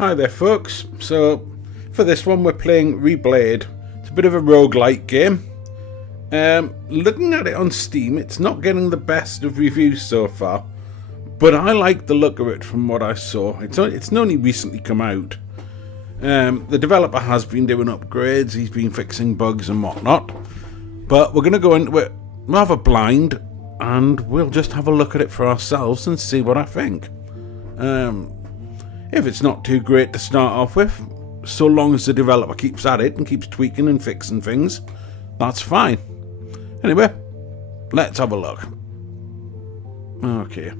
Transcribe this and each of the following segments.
Hi there folks, so for this one we're playing ReBlade. It's a bit of a roguelike game. Looking at it on Steam, it's not getting the best of reviews so far, but I like the look of it from what I saw. It's only recently come out. The developer has been doing upgrades, he's been fixing bugs and whatnot, but we're going to go into it rather blind and we'll just have a look at it for ourselves and see what I think. If it's not too great to start off with, so long as the developer keeps at it and keeps tweaking and fixing things, that's fine. Anyway, let's have a look. Okay,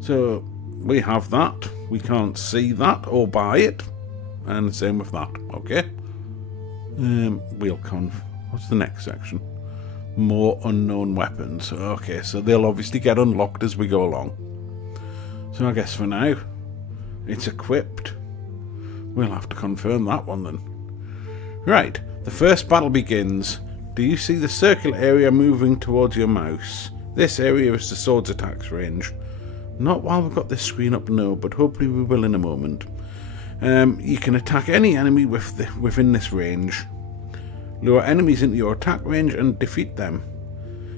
so we have that. We can't see that or buy it, and the same with that. Okay. What's the next section? More unknown weapons. Okay, so they'll obviously get unlocked as we go along. So I guess for now, it's equipped. We'll have to confirm that one then. Right, the first battle begins. Do you see the circular area moving towards your mouse? This area is the sword's attacks range. Not while we've got this screen up, no, but hopefully we will in a moment. You can attack any enemy within this range. Lure enemies into your attack range and defeat them.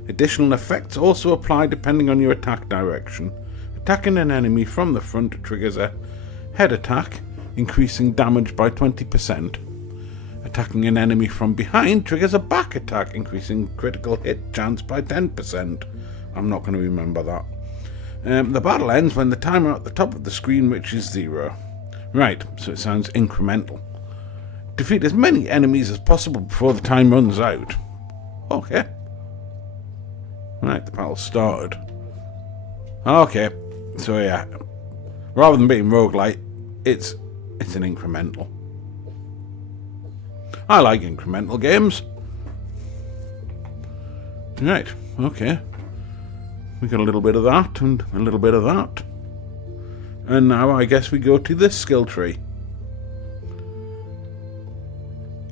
Additional effects also apply depending on your attack direction. Attacking an enemy from the front triggers a head attack, increasing damage by 20%. Attacking an enemy from behind triggers a back attack, increasing critical hit chance by 10%. I'm not going to remember that. The battle ends when the timer at the top of the screen reaches 0. Right, so it sounds incremental. Defeat as many enemies as possible before the time runs out. Okay. Right, the battle started. Okay, so yeah, rather than being roguelite, it's an incremental. I like incremental games. Right, okay. We got a little bit of that and a little bit of that. And now I guess we go to this skill tree.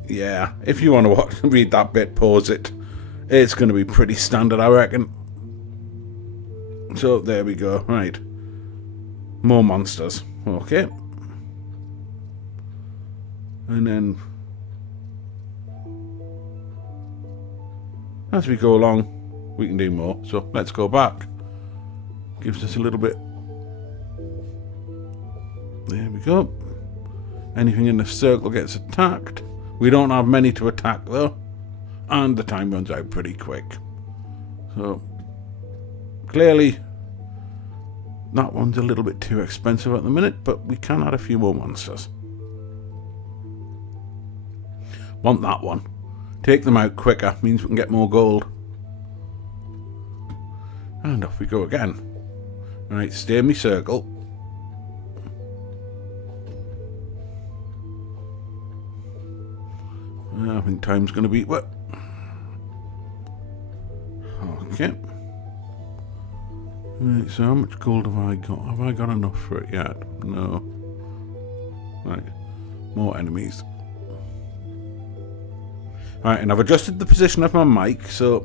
Yeah, if you want to read that bit, pause it. It's going to be pretty standard, I reckon. So there we go. Right. More monsters. Okay. And then as we go along, we can do more. So let's go back. Gives us a little bit. There we go. Anything in the circle gets attacked. We don't have many to attack though. And the time runs out pretty quick. So clearly that one's a little bit too expensive at the minute, but we can add a few more monsters. Want that one. Take them out quicker, means we can get more gold. And off we go again. Right, stay in my circle. I think time's going to be... What? Okay. Right, so how much gold have I got? Have I got enough for it yet? No. Right. More enemies. Right, and I've adjusted the position of my mic, so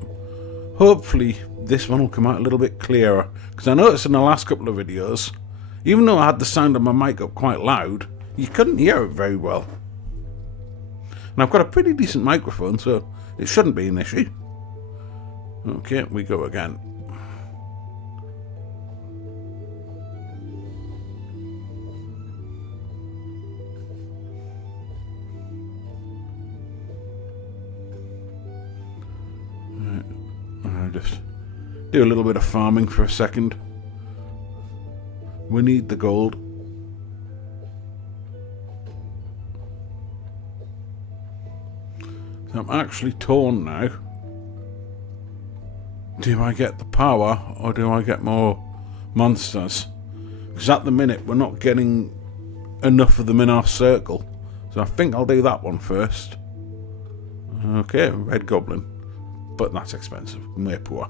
hopefully this one will come out a little bit clearer. Because I noticed in the last couple of videos, even though I had the sound of my mic up quite loud, you couldn't hear it very well. And I've got a pretty decent microphone, so it shouldn't be an issue. Okay, we go again. I'll just do a little bit of farming for a second. We need the gold. So I'm actually torn now. Do I get the power or do I get more monsters? Because at the minute we're not getting enough of them in our circle. So I think I'll do that one first. Okay, red goblin. But that's expensive. We're poor.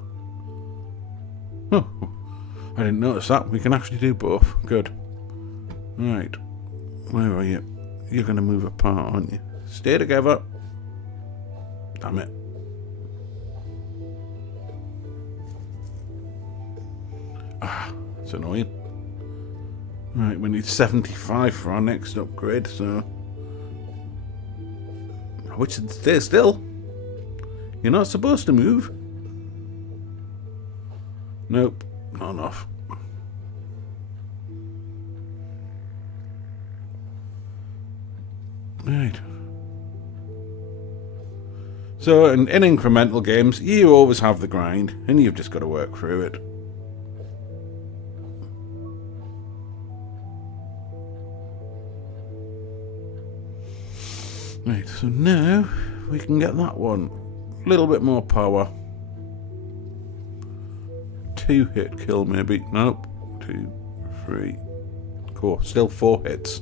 Oh, I didn't notice that. We can actually do both. Good. Right. Where are you? You're going to move apart, aren't you? Stay together. Damn it. Ah, it's annoying. Right, we need 75 for our next upgrade, so... Which should stay still. You're not supposed to move. Nope, not enough. Right. So, in incremental games, you always have the grind, and you've just got to work through it. Right, so now we can get that one. A little bit more power. 2-hit kill, maybe. Nope. 2, 3. Cool. Still 4 hits.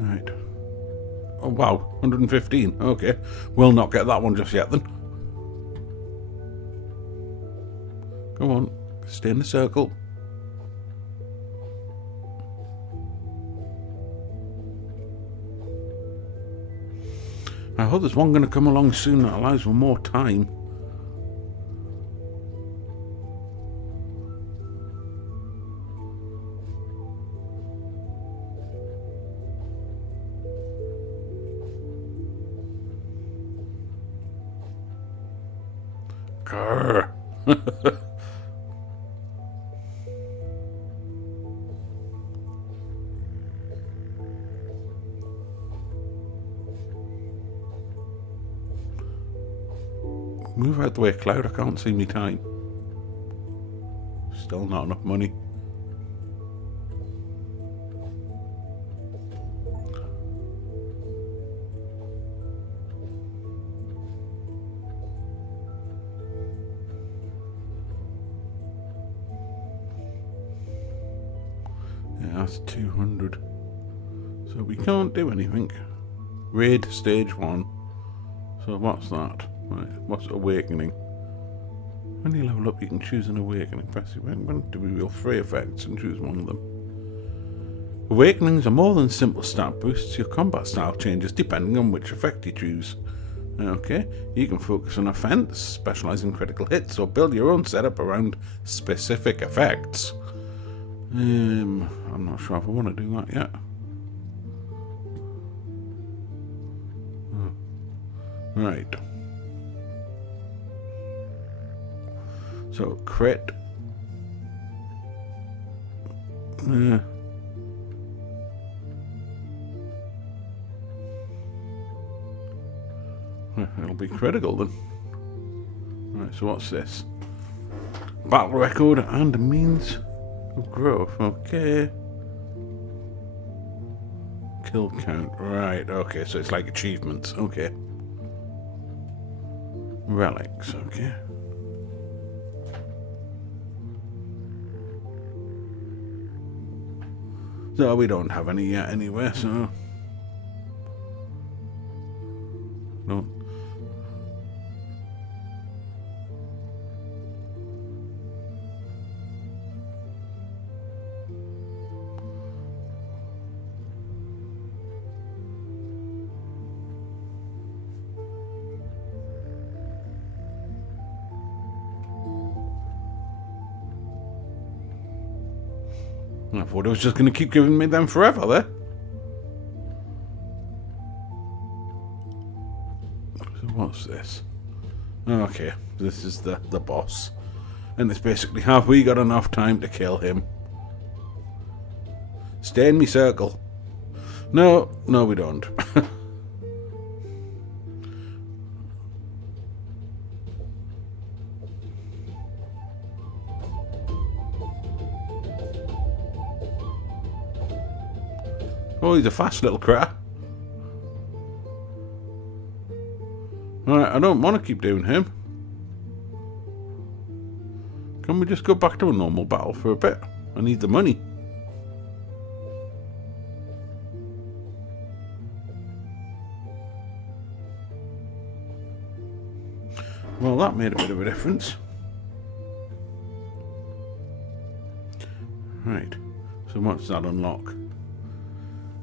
Right. Oh, wow. 115. Okay. We'll not get that one just yet, then. Come on. Stay in the circle. I hope there's one going to come along soon that allows for more time. Grr. Move out the way, Cloud. I can't see me time. Still not enough money. Yeah, that's 200. So we can't do anything. Raid stage 1. So what's that? Right, what's awakening? When you level up, you can choose an awakening. Press the awakening to reveal 3 effects and choose one of them. Awakenings are more than simple stat boosts. Your combat style changes depending on which effect you choose. Okay, you can focus on offense, specialize in critical hits, or build your own setup around specific effects. I'm not sure if I want to do that yet. Right. So, crit. It'll be critical then. Right, so what's this? Battle record and means of growth. Okay. Kill count. Right, okay, so it's like achievements. Okay. Relics, okay. So we don't have any yet anyway, so... No. I thought it was just going to keep giving me them forever there. So what's this? Okay, this is the boss. And it's basically, have we got enough time to kill him? Stay in me circle. No, we don't. Oh, he's a fast little critter. Alright, I don't want to keep doing him. Can we just go back to a normal battle for a bit? I need the money. Well, that made a bit of a difference. Right, so what's that unlock?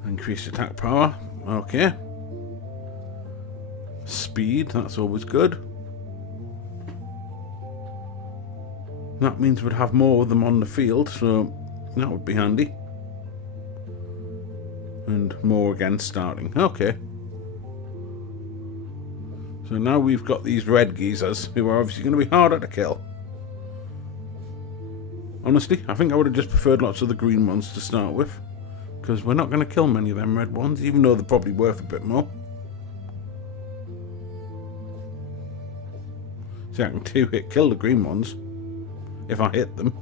Increased attack power, okay. Speed, that's always good. That means we'd have more of them on the field, so that would be handy. And more again starting, okay. So now we've got these red geezers, who are obviously going to be harder to kill. Honestly, I think I would have just preferred lots of the green ones to start with. Because we're not going to kill many of them red ones, even though they're probably worth a bit more. See, I can two-hit kill the green ones. If I hit them.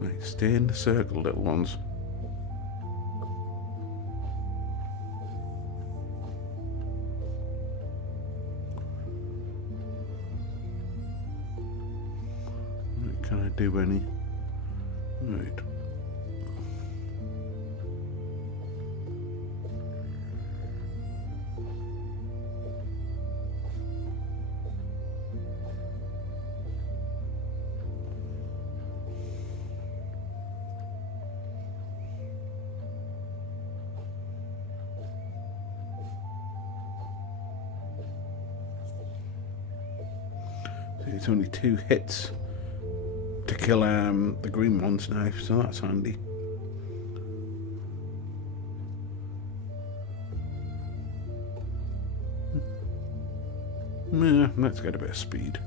Right, stay in the circle, little ones. Can I do any? Right. So it's only 2 hits to kill the green ones now, so that's handy. Yeah, let's get a bit of speed.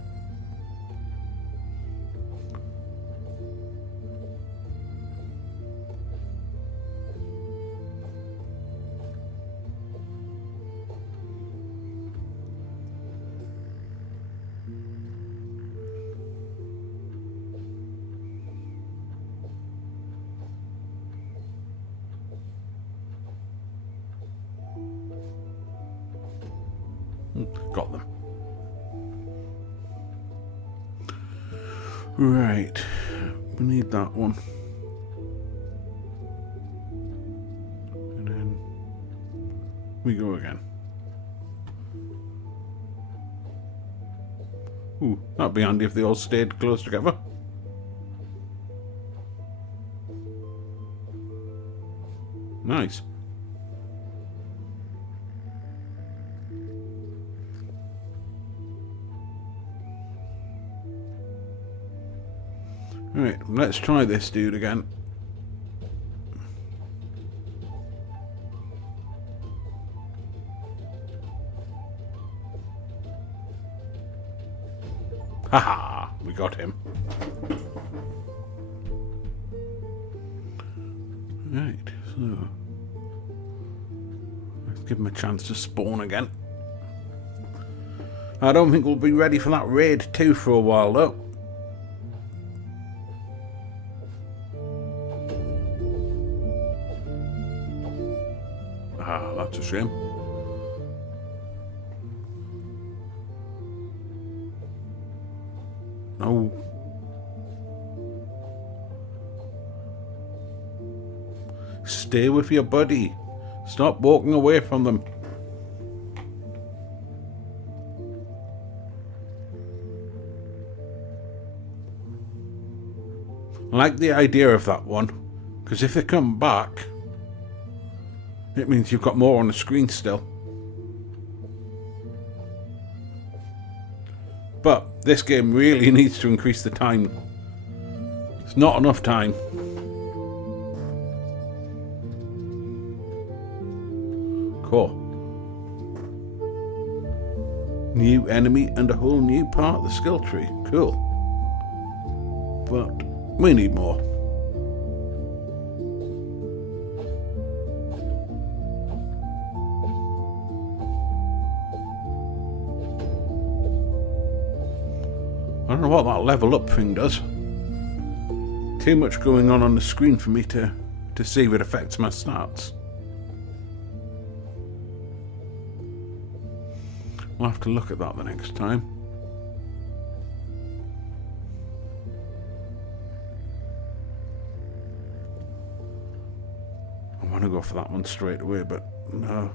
Got them. Right, we need that one. And then we go again. Ooh, that'd be handy if they all stayed close together. Nice. Right, let's try this dude again. Haha, we got him. Right, so let's give him a chance to spawn again. I don't think we'll be ready for that raid 2 for a while though. Ah, that's a shame. No. Stay with your buddy. Stop walking away from them. I like the idea of that one, because if they come back, it means you've got more on the screen still. But this game really needs to increase the time. It's not enough time. Cool. New enemy and a whole new part of the skill tree. Cool. But we need more. I don't know what that level up thing does. Too much going on the screen for me to see if it affects my stats. We'll have to look at that the next time. want to go for that one straight away, but no.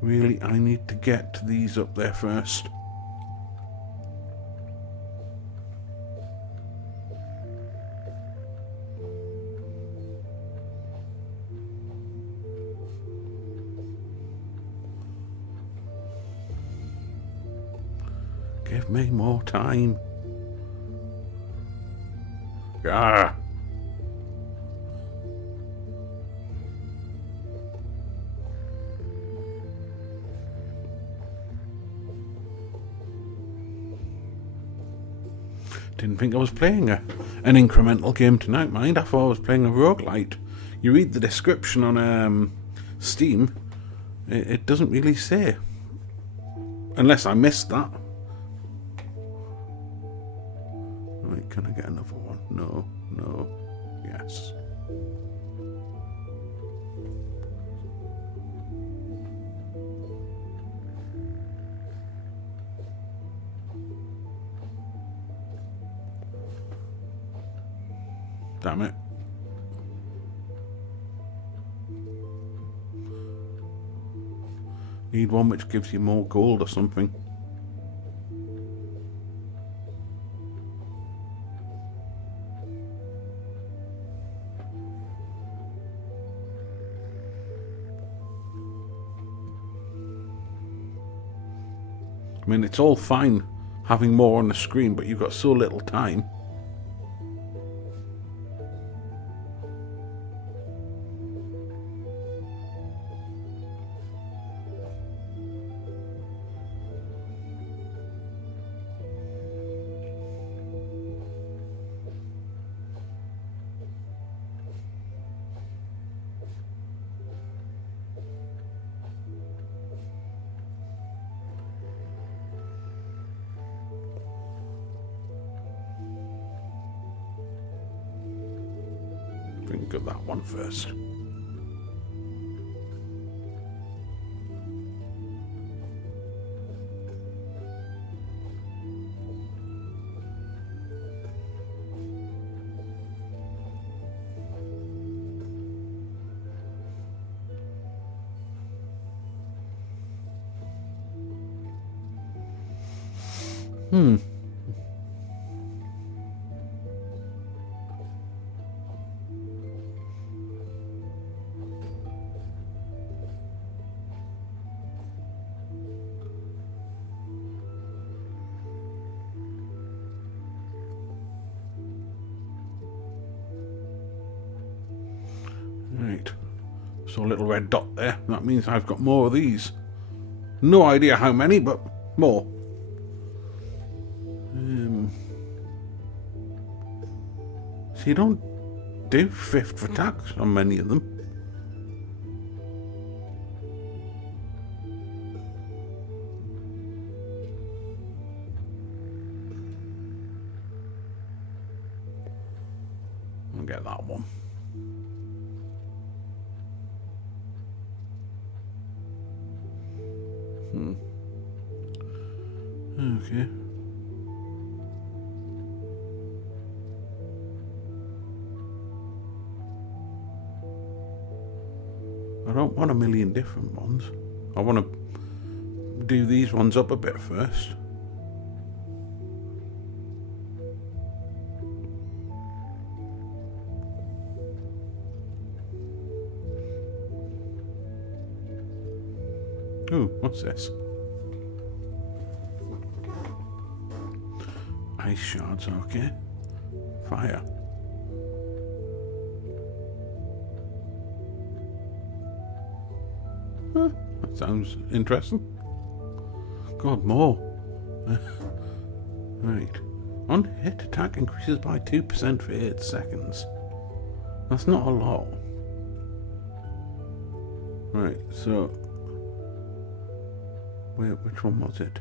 Really, I need to get these up there first. Give me more time. Ah. Didn't think I was playing an incremental game tonight, mind. I thought I was playing a roguelite. You read the description on Steam, it doesn't really say. Unless I missed that. Right, can I get another one? No, no, yes. Damn it. Need one which gives you more gold or something. I mean, it's all fine having more on the screen, but you've got so little time. Think of that one first. Right, so a little red dot there. That means I've got more of these. No idea how many, but more. So you don't do fifth attacks on many of them. I'll get that one. Okay. I don't want a million different ones. I want to do these ones up a bit first. Ooh, what's this? Ice shards, okay. Fire. Huh, that sounds interesting. God, more. Right. On hit, attack increases by 2% for 8 seconds. That's not a lot. Right, so... Wait, which one was it?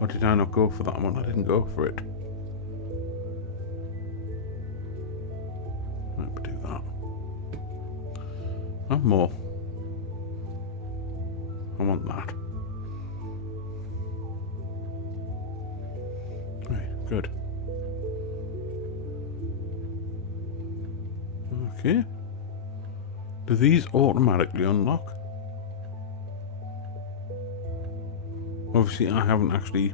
Or did I not go for that one? I didn't go for it. Let me do that. And more. I want that. Right, good. Okay. Do these automatically unlock? Obviously, I haven't actually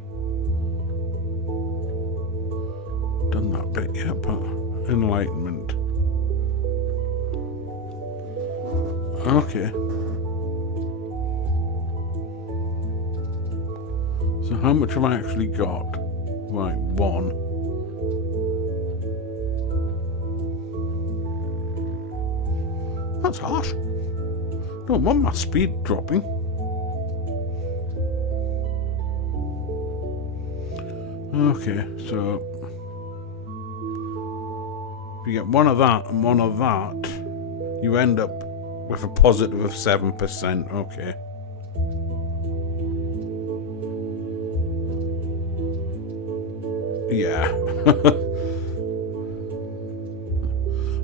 done that bit yet, but enlightenment. Okay. So how much have I actually got? Right, 1. That's harsh. Don't want my speed dropping. Okay, so if you get one of that and one of that, you end up with a positive of 7%. Okay. Yeah.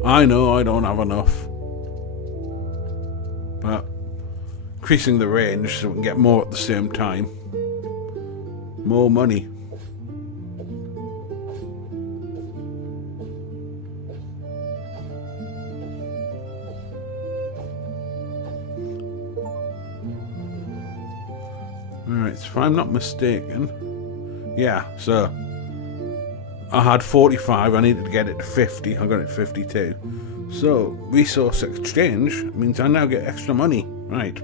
I know I don't have enough. But increasing the range so we can get more at the same time. More money. Alright, so if I'm not mistaken, yeah, so I had 45, I needed to get it to 50, I got it to 52. So, resource exchange means I now get extra money. Right,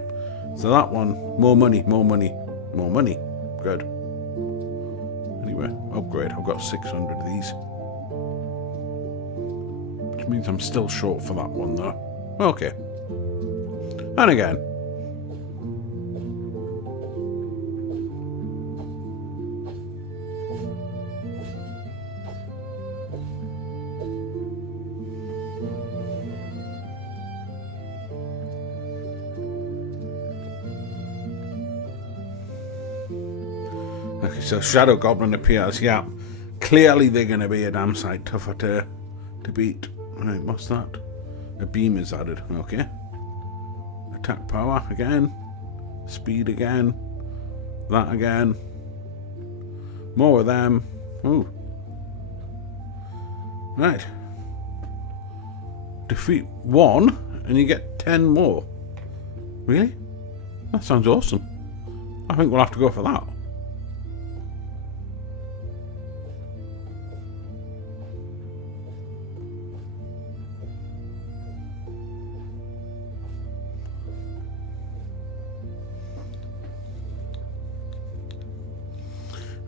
so that one, more money, more money, more money. Good. Anyway, upgrade, I've got 600 of these. Which means I'm still short for that one though. Okay. And again. Okay, so Shadow Goblin appears, yeah. Clearly they're going to be a damn sight tougher to beat. Right, what's that? A beam is added, okay. Attack power again. Speed again. That again. More of them. Ooh. Right. Defeat 1 and you get 10 more. Really? That sounds awesome. I think we'll have to go for that.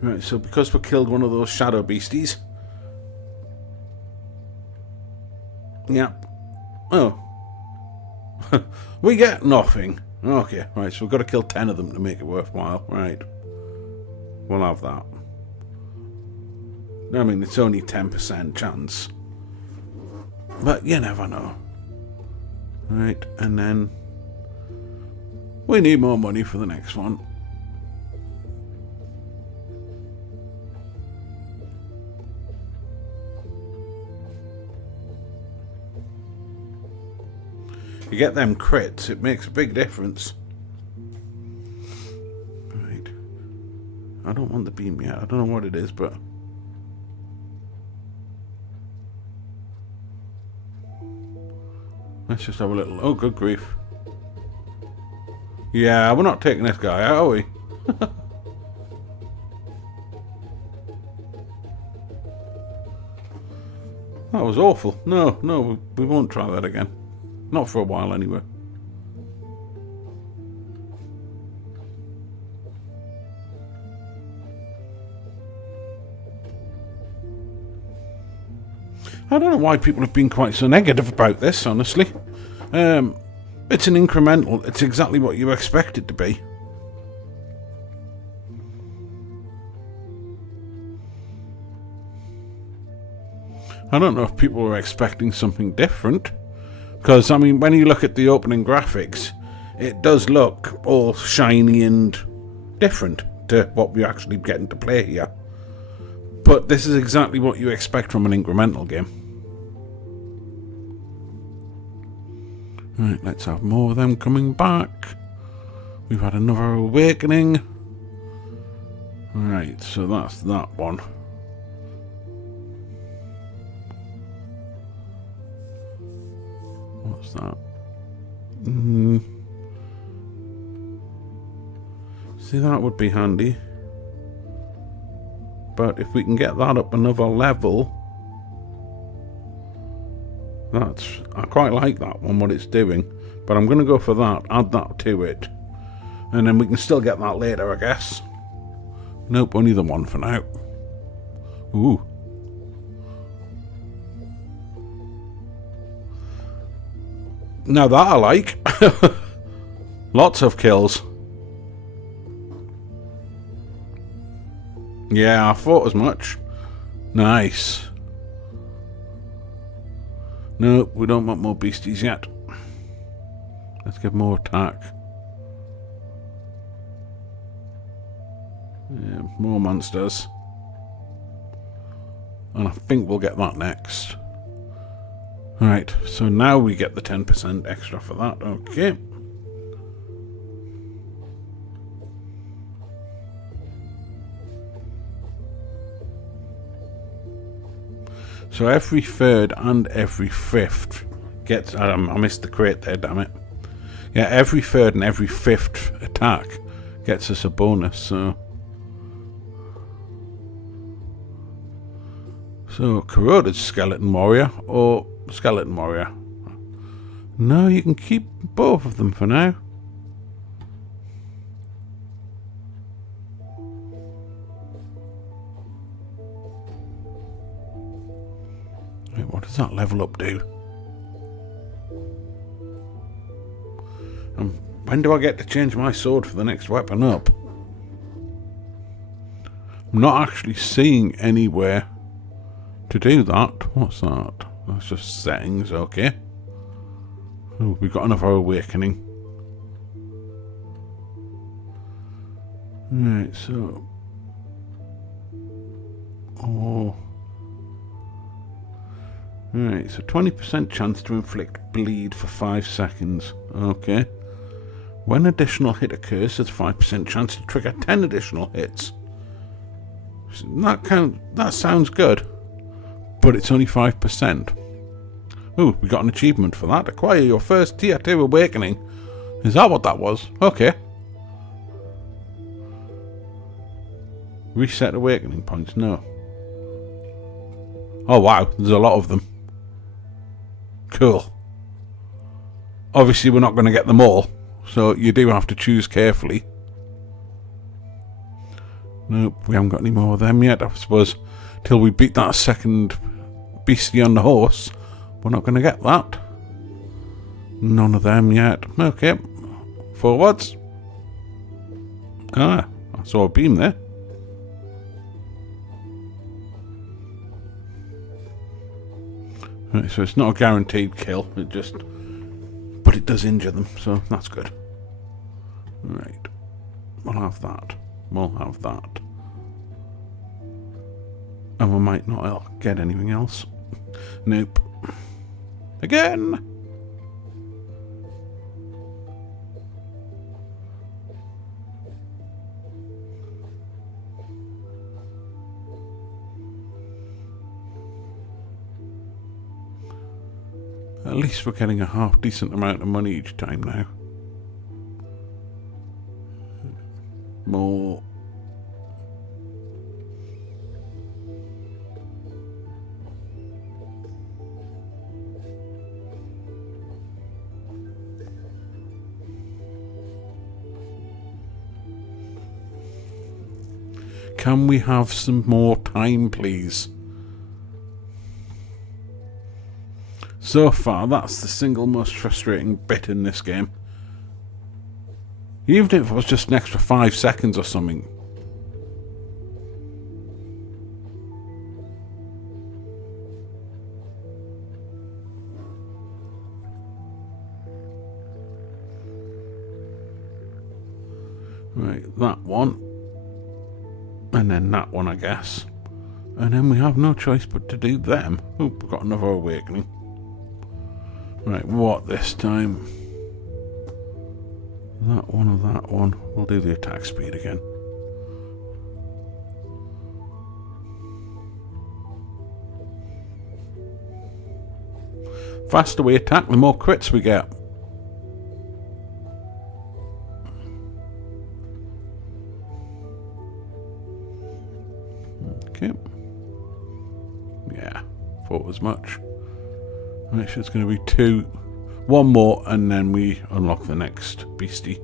Right, so because we killed one of those shadow beasties. Yep. Oh. We get nothing. Okay, right, so we've got to kill 10 of them to make it worthwhile. Right. We'll have that. I mean, it's only 10% chance. But you never know. Right, and then we need more money for the next one. You get them crits, it makes a big difference. Right. I don't want the beam yet. I don't know what it is, but let's just have a little. Oh, good grief. Yeah, we're not taking this guy out, are we? That was awful. No, we won't try that again. Not for a while, anyway. I don't know why people have been quite so negative about this, honestly. It's an incremental. It's exactly what you expect it to be. I don't know if people were expecting something different. Because, I mean, when you look at the opening graphics, it does look all shiny and different to what we're actually getting to play here. But this is exactly what you expect from an incremental game. Right, let's have more of them coming back. We've had another awakening. Right, so that's that one. What's that? See, that would be handy. But if we can get that up another level, I quite like that one, what it's doing. But I'm going to go for that, add that to it. And then we can still get that later, I guess. Nope, only the one for now. Ooh. Now that I like. Lots of kills. Yeah, I thought as much. Nice. No, we don't want more beasties yet. Let's get more attack. Yeah, more monsters. And I think we'll get that next. Right, so now we get the 10% extra for that. Okay. So every third and every fifth gets... I missed the crate there, damn it. Yeah, every third and every fifth attack gets us a bonus, so... So, corroded skeleton warrior or skeleton warrior? No, you can keep both of them for now. Wait, what does that level up do? When do I get to change my sword for the next weapon up? I'm not actually seeing anywhere to do that. What's that? That's just settings, okay. Oh, we've got another awakening. Right, so... Oh... Right, so 20% chance to inflict bleed for 5 seconds. Okay. When additional hit occurs, there's a 5% chance to trigger 10 additional hits. That sounds good. But it's only 5%. Ooh, we got an achievement for that. Acquire your first tier 2 awakening. Is that what that was? Okay. Reset awakening points. No. Oh wow, there's a lot of them. Cool. Obviously we're not going to get them all, so you do have to choose carefully. Nope, we haven't got any more of them yet. I suppose till we beat that second beastie on the horse, we're not going to get that. None of them yet. Okay, forwards. Ah, I saw a beam there. Right, so it's not a guaranteed kill, but it does injure them, so that's good. Right, we'll have that. We'll have that. And we might not get anything else. Nope. Again! At least we're getting a half decent amount of money each time now. More. Can we have some more time, please? So far, that's the single most frustrating bit in this game. Even if it was just an extra 5 seconds or something. Right, that one. And then that one, I guess. And then we have no choice but to do them. Oh, we've got another awakening. Right, what this time? That one or that one? We'll do the attack speed again. faster we attack, the more crits we get. Okay. Yeah, thought as much. Actually, it's going to be 2. 1 more, and then we unlock the next beastie.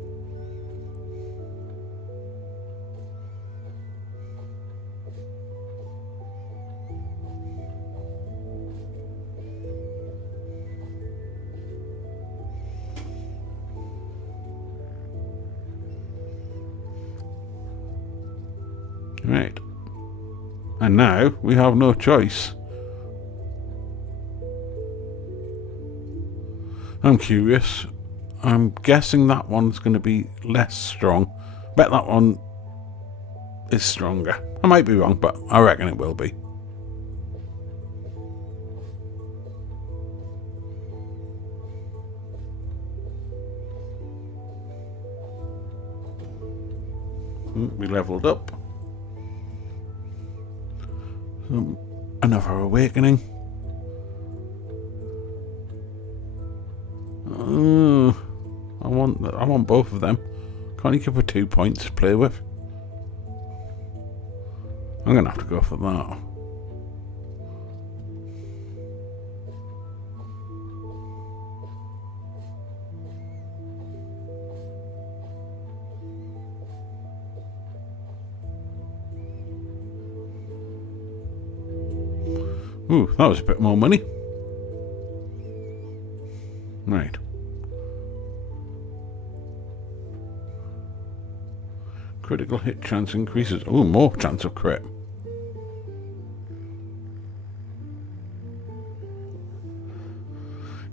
Right. And now we have no choice. I'm curious. I'm guessing that one's going to be less strong. Bet that one is stronger. I might be wrong, but I reckon it will be. We leveled up. Another awakening. I want both of them. Can't you give her 2 points to play with? I'm gonna have to go for that. Ooh, that was a bit more money. Right. Critical hit chance increases. Ooh, more chance of crit.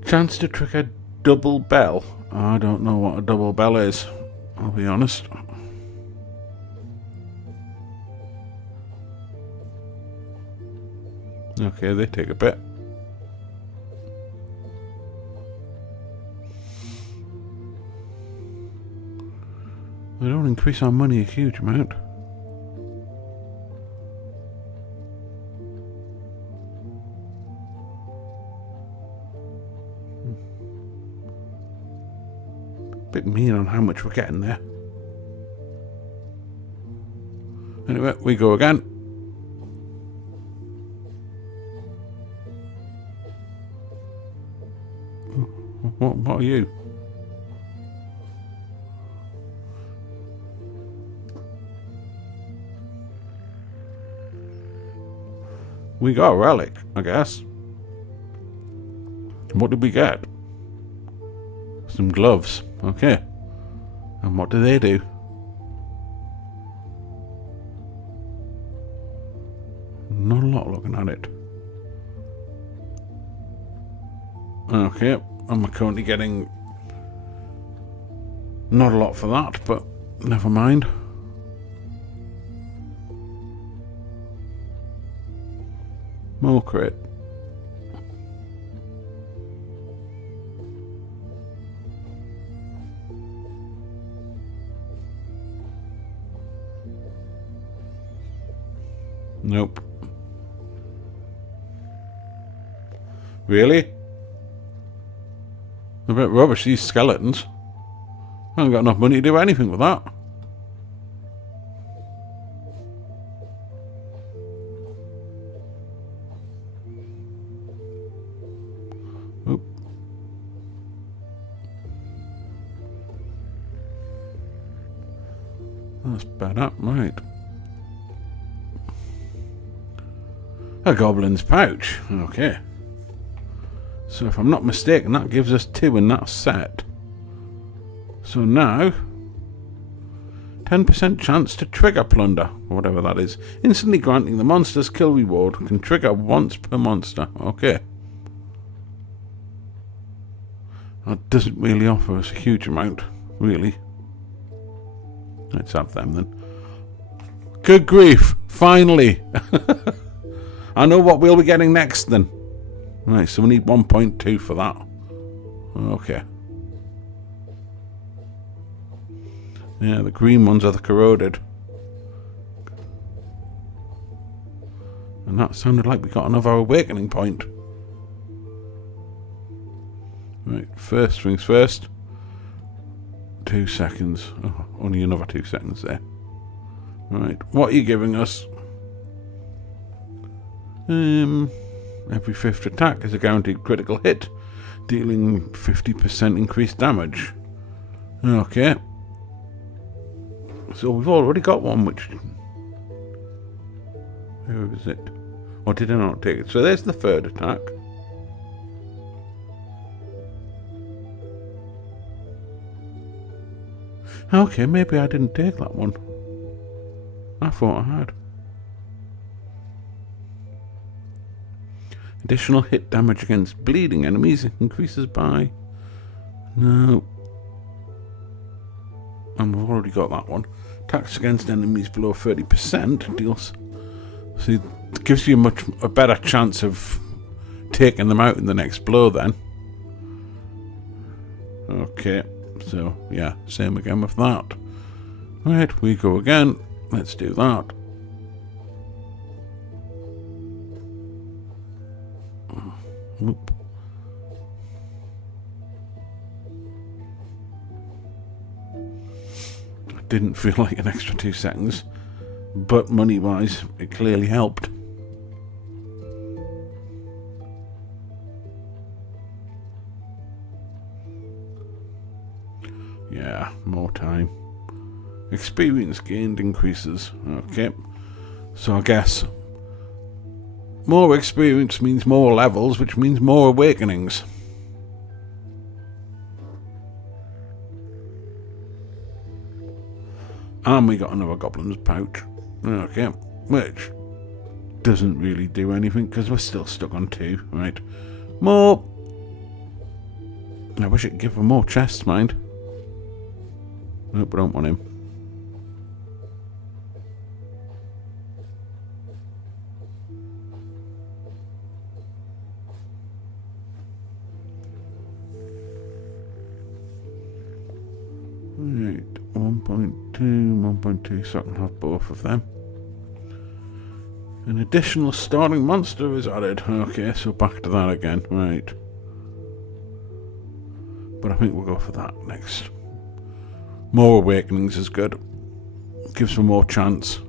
Chance to trigger double bell. I don't know what a double bell is, I'll be honest. Okay, they take a bit. They don't increase our money a huge amount. Bit mean on how much we're getting there. Anyway, we go again. What are you? We got a relic, I guess. What did we get? Some gloves. Okay. And what do they do? Not a lot looking at it. Okay. I'm currently getting not a lot for that, but never mind. More crit. Nope. Really? A bit rubbish, these skeletons. I haven't got enough money to do anything with that. Oop. That's better, right. A goblin's pouch, okay. So if I'm not mistaken, that gives us 2 in that set. So now, 10% chance to trigger plunder, or whatever that is. Instantly granting the monster's kill reward can trigger once per monster. Okay. That doesn't really offer us a huge amount, really. Let's have them then. Good grief, finally. I know what we'll be getting next then. Right, so we need 1.2 for that. Okay. Yeah, the green ones are the corroded. And that sounded like we got another awakening point. Right, first things first. 2 seconds. Oh, only another 2 seconds there. Right, what are you giving us? Every 5th attack is a guaranteed critical hit, dealing 50% increased damage. Okay. So we've already got one, which... Where is it? Or did I not take it? So there's the 3rd attack. Okay, maybe I didn't take that one. I thought I had. Additional hit damage against bleeding enemies increases by... No. And we've already got that one. Attacks against enemies below 30% deals... See, it gives you a better chance of taking them out in the next blow then. Okay, so yeah, same again with that. Right, we go again. Let's do that. Oop. Didn't feel like an extra 2 seconds, but money-wise, it clearly helped. Yeah, more time. Experience gained increases. Okay, so I guess more experience means more levels, which means more awakenings. And we got another goblin's pouch. Okay, which doesn't really do anything because we're still stuck on 2. Right, more. I wish it'd give him more chests, mind. Nope, I don't want him. Right, 1.2, so I can have both of them. An additional starting monster is added. Okay, so back to that again. Right. But I think we'll go for that next. More awakenings is good. Gives them more chance.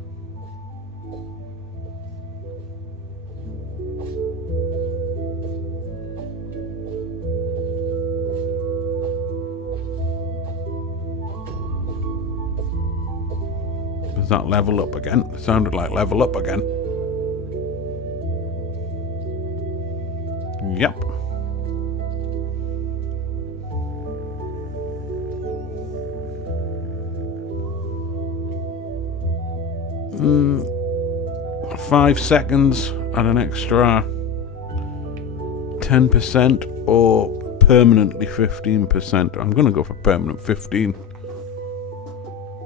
Is that level up again? It sounded like level up again. Yep. Mm, 5 seconds at an extra 10% or permanently 15%. I'm going to go for permanent 15.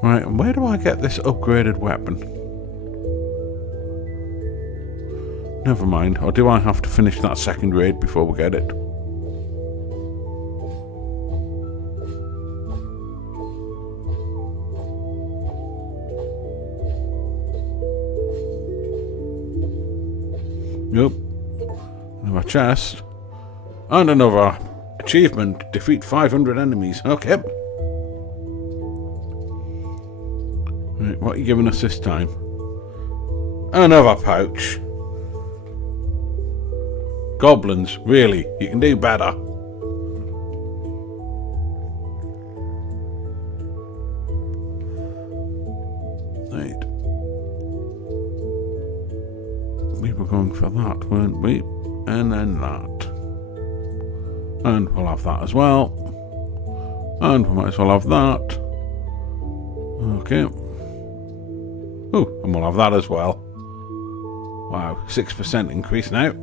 Right, and where do I get this upgraded weapon? Never mind. Or do I have to finish that second raid before we get it? Nope. Another chest. And another achievement. Defeat 500 enemies. Okay. Right, what are you giving us this time? Another pouch. Goblins, really? You can do better. Right. We were going for that, weren't we? And then that. And we'll have that as well. And we might as well have that. Okay. Oh, and we'll have that as well. Wow, 6% increase now.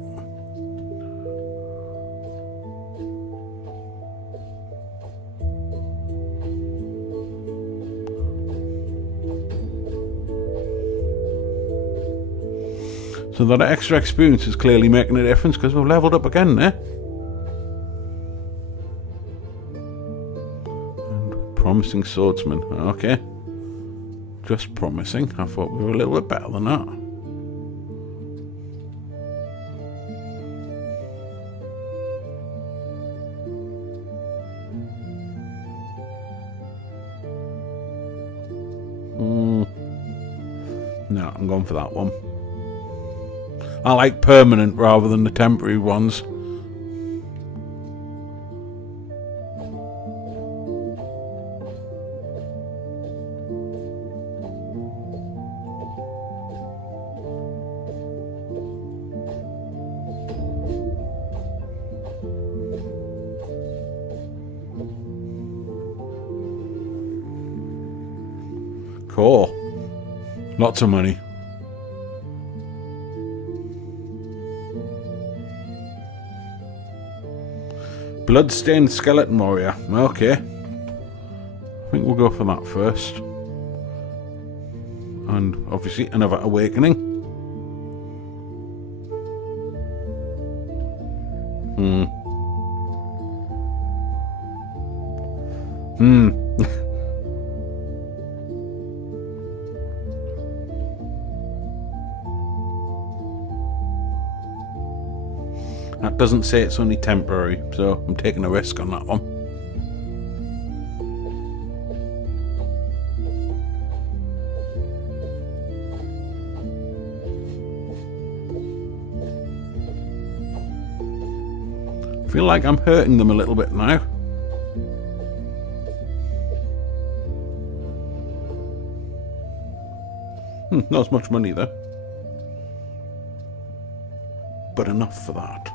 So that extra experience is clearly making a difference because we've leveled up again there. And promising swordsman. Okay. Just promising. I thought we were a little bit better than that. No, I'm going for that one. I like permanent rather than the temporary ones. Cool. Lots of money. Bloodstained Skeleton Warrior. Okay. I think we'll go for that first. And obviously another awakening. That doesn't say it's only temporary, so I'm taking a risk on that one. I feel like I'm hurting them a little bit now. Not as much money though. But enough for that.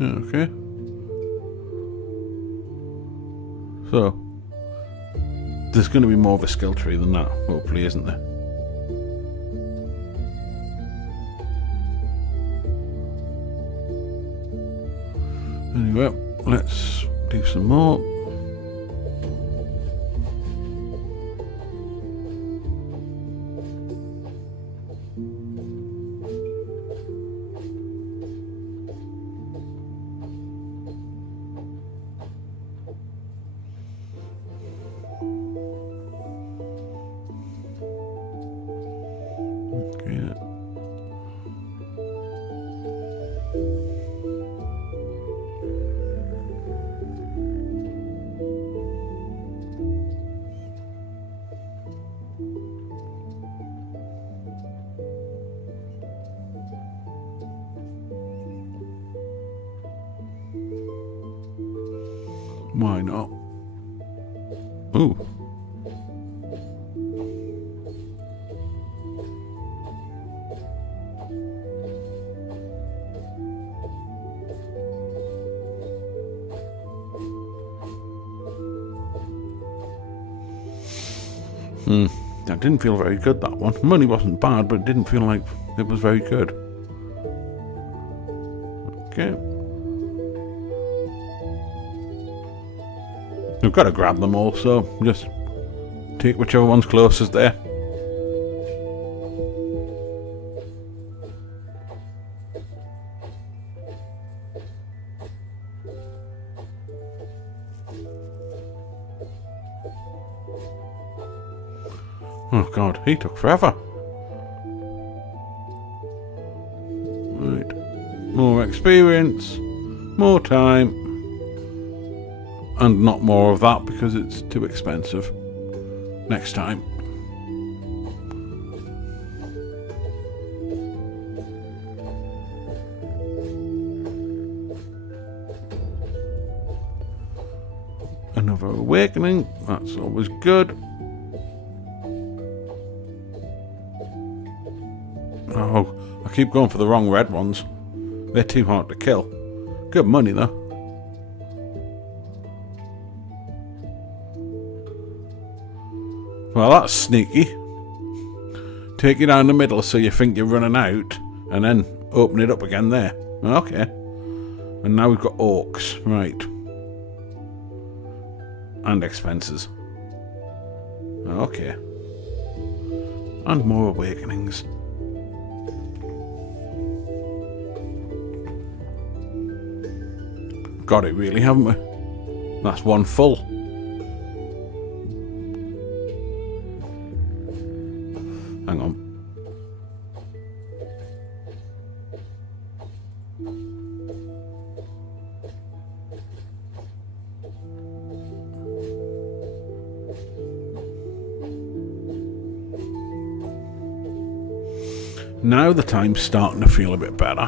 Okay. So, there's going to be more of a skill tree than that, hopefully, isn't there? Anyway, let's do some more. Why not? Ooh. That didn't feel very good, that one. Money wasn't bad, but it didn't feel like it was very good. Okay. We've got to grab them all, so just take whichever one's closest there. Oh god, he took forever. Right. More experience, more time, and not more of that because it's too expensive. Next time. Another awakening, that's always good. Oh, I keep going for the wrong red ones. They're too hard to kill. Good money though. Well, that's sneaky. Take it down the middle so you think you're running out, and then open it up again there. Okay. And now we've got orcs. Right. And expenses. Okay. And more awakenings. Got it really, haven't we? That's one full. Hang on. Now the time's starting to feel a bit better.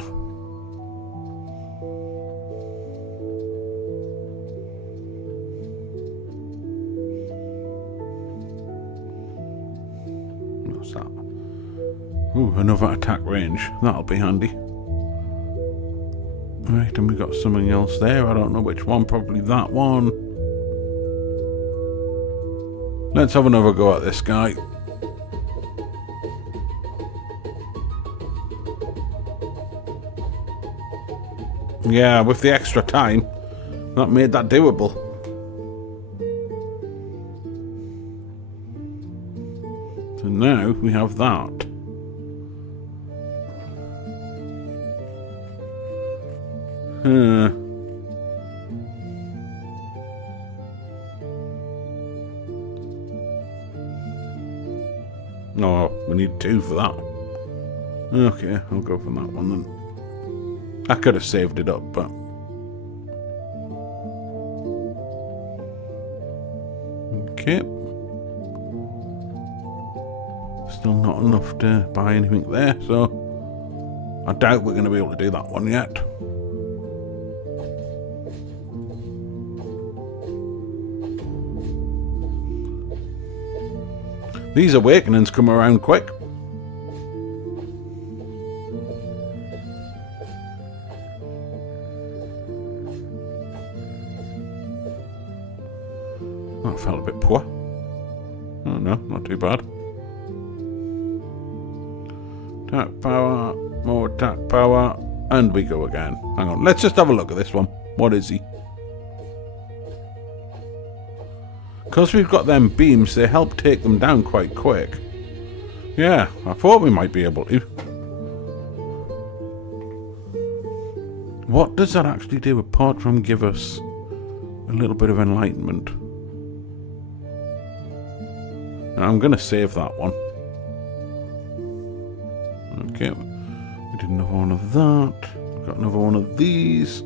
What's that? Ooh, another attack range. That'll be handy. Right, and we got something else there. I don't know which one. Probably that one. Let's have another go at this guy. Yeah, with the extra time, that made that doable. So now we have that. Oh, we need 2 for that. Okay, I'll go for that one then. I could have saved it up, but... Okay. Still not enough to buy anything there, so... I doubt we're going to be able to do that one yet. These awakenings come around quick. That felt a bit poor. Oh no, not too bad. Attack power, more attack power, and we go again. Hang on, let's just have a look at this one. What is he? Because we've got them beams, they help take them down quite quick. Yeah, I thought we might be able to. What does that actually do apart from give us a little bit of enlightenment? I'm going to save that one. Okay, we did another one of that. We've got another one of these.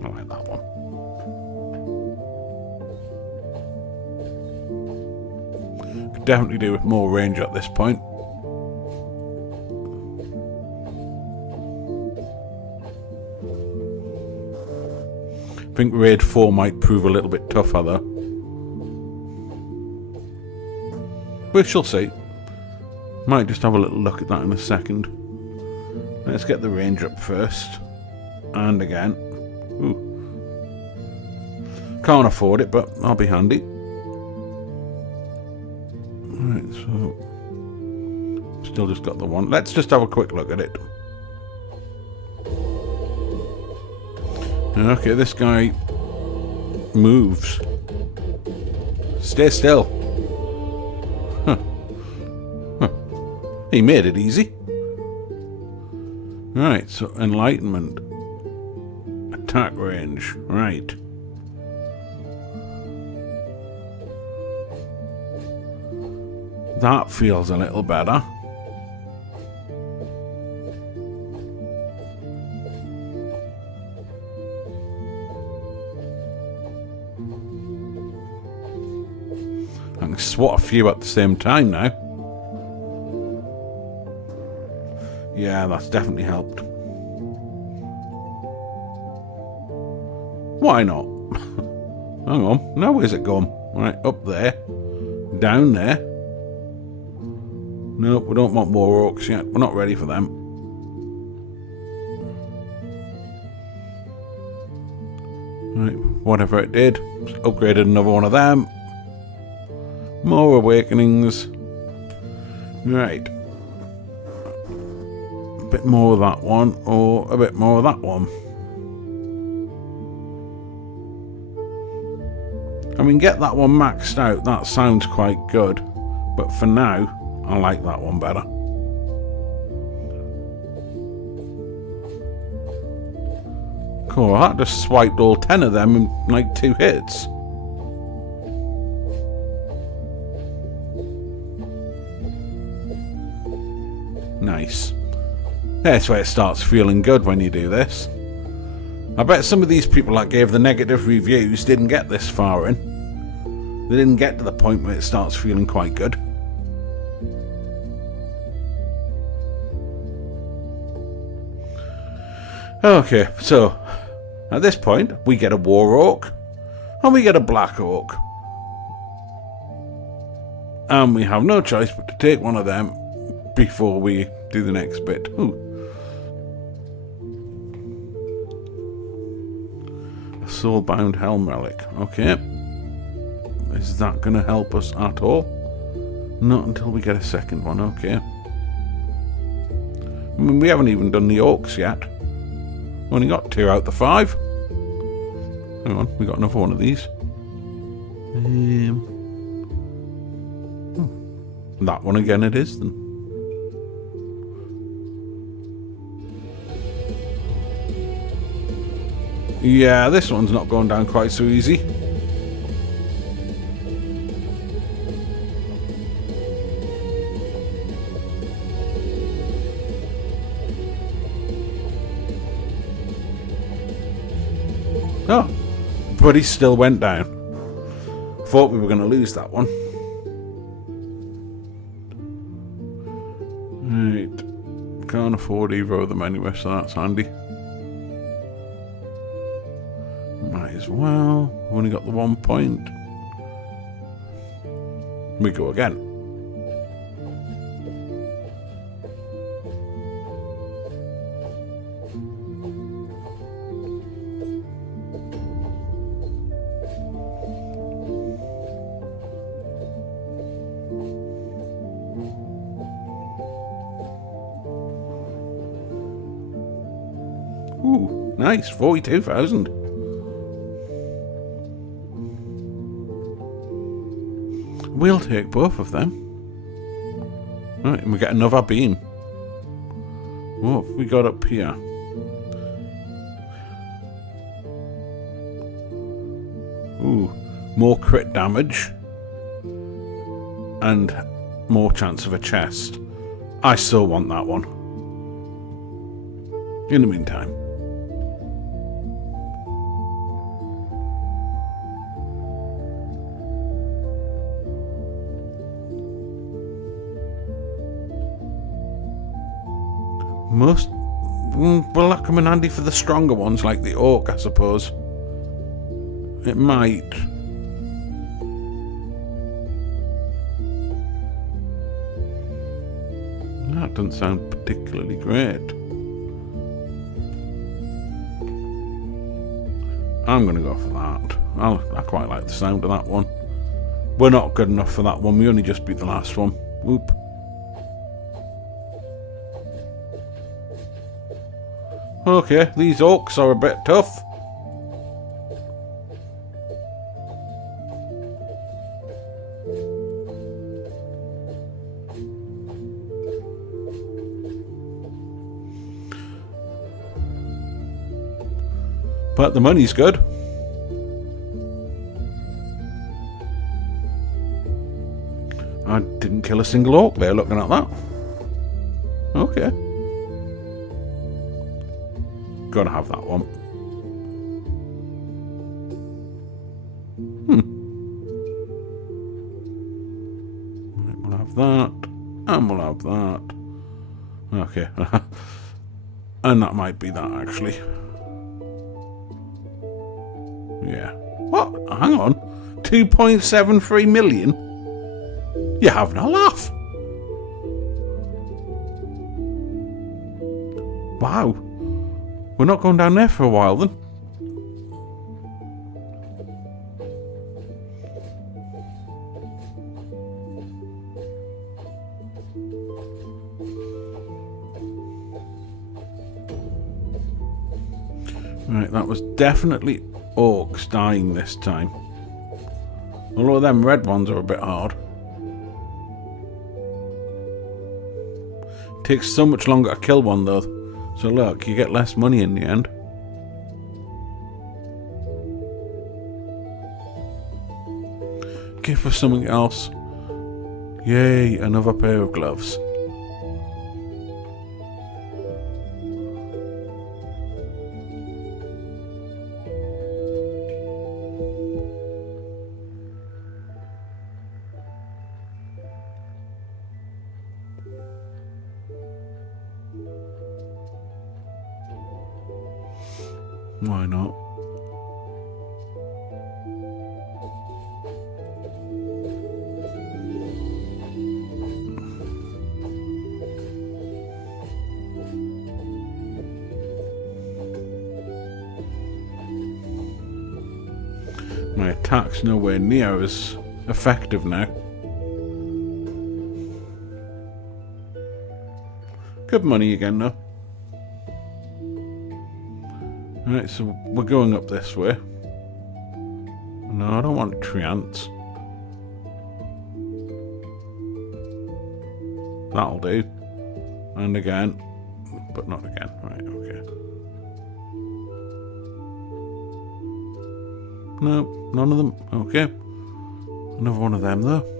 I like that one. Could definitely do with more range at this point. I think Raid 4 might prove a little bit tougher though. We shall see. Might just have a little look at that in a second. Let's get the range up first. And again. Ooh. Can't afford it, but I'll be handy. Right, so... Still just got the one. Let's just have a quick look at it. Okay, this guy moves. Stay still. Huh. Huh. He made it easy. Right, so enlightenment. Attack range. Right. That feels a little better. I can swat a few at the same time now. Yeah, that's definitely helped. Why not? Hang on. Now where's it gone? Right, up there. Down there. Nope, we don't want more orcs yet. We're not ready for them. Right, whatever it did. Just upgraded another one of them. More awakenings. Right. A bit more of that one, or a bit more of that one. I mean, get that one maxed out. That sounds quite good. But for now, I like that one better. Cool, that just swiped all 10 of them in like 2 hits. Nice. That's where it starts feeling good when you do this. I bet some of these people that gave the negative reviews didn't get this far in. They didn't get to the point where it starts feeling quite good. Okay, so at this point we get a war orc and we get a black orc. And we have no choice but to take one of them before we do the next bit. Ooh. A soulbound helm relic. Okay. Is that going to help us at all? Not until we get a second one. Okay. I mean, we haven't even done the orcs yet. Only got 2 out of the 5. Hang on, we got another one of these. That one again it is then. Yeah, this one's not going down quite so easy. Oh, but he still went down. Thought we were going to lose that one. Right. Can't afford either of them anyway, so that's handy. Might as well. We've only got the 1 point. We go again. Ooh, nice, 42,000. We'll take both of them. Right, and we get another beam. What have we got up here? Ooh, more crit damage. And more chance of a chest. I still want that one. In the meantime. Will that come in handy for the stronger ones like the orc, I suppose? It might. That doesn't sound particularly great. I'm going to go for that. I quite like the sound of that one. We're not good enough for that one. We only just beat the last one. Whoop. Okay, these orcs are a bit tough. But the money's good. I didn't kill a single orc there looking at that. Okay. Gotta have that one. Right, we'll have that. And we'll have that. Okay. And that might be that actually. Yeah. What? Hang on. 2.73 million? You're having a laugh. Wow. We're not going down there for a while then. Right, that was definitely orcs dying this time. Although them red ones are a bit hard. Takes so much longer to kill one though. So look, you get less money in the end. Give us something else. Yay, another pair of gloves. Why not? My attack's nowhere near as effective now. Good money again though. Right, so we're going up this way. No, I don't want treants. That'll do. And again. But not again. Right, okay. No, none of them. Okay. Another one of them though.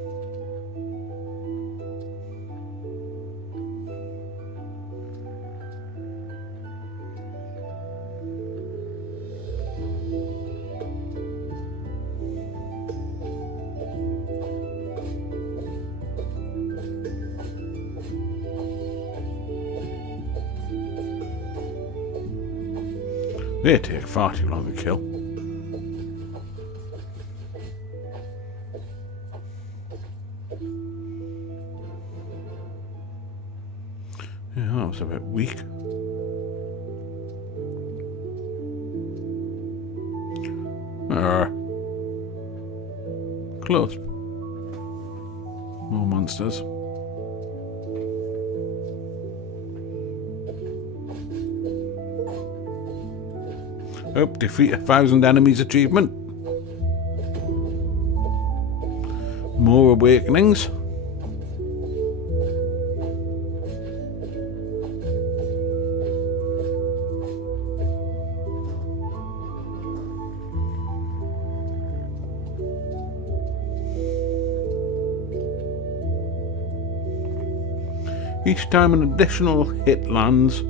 They take far too long to kill. Yeah, that was a bit weak. Close. More monsters. Oh, defeat 1,000 enemies achievement. More awakenings. Each time an additional hit lands,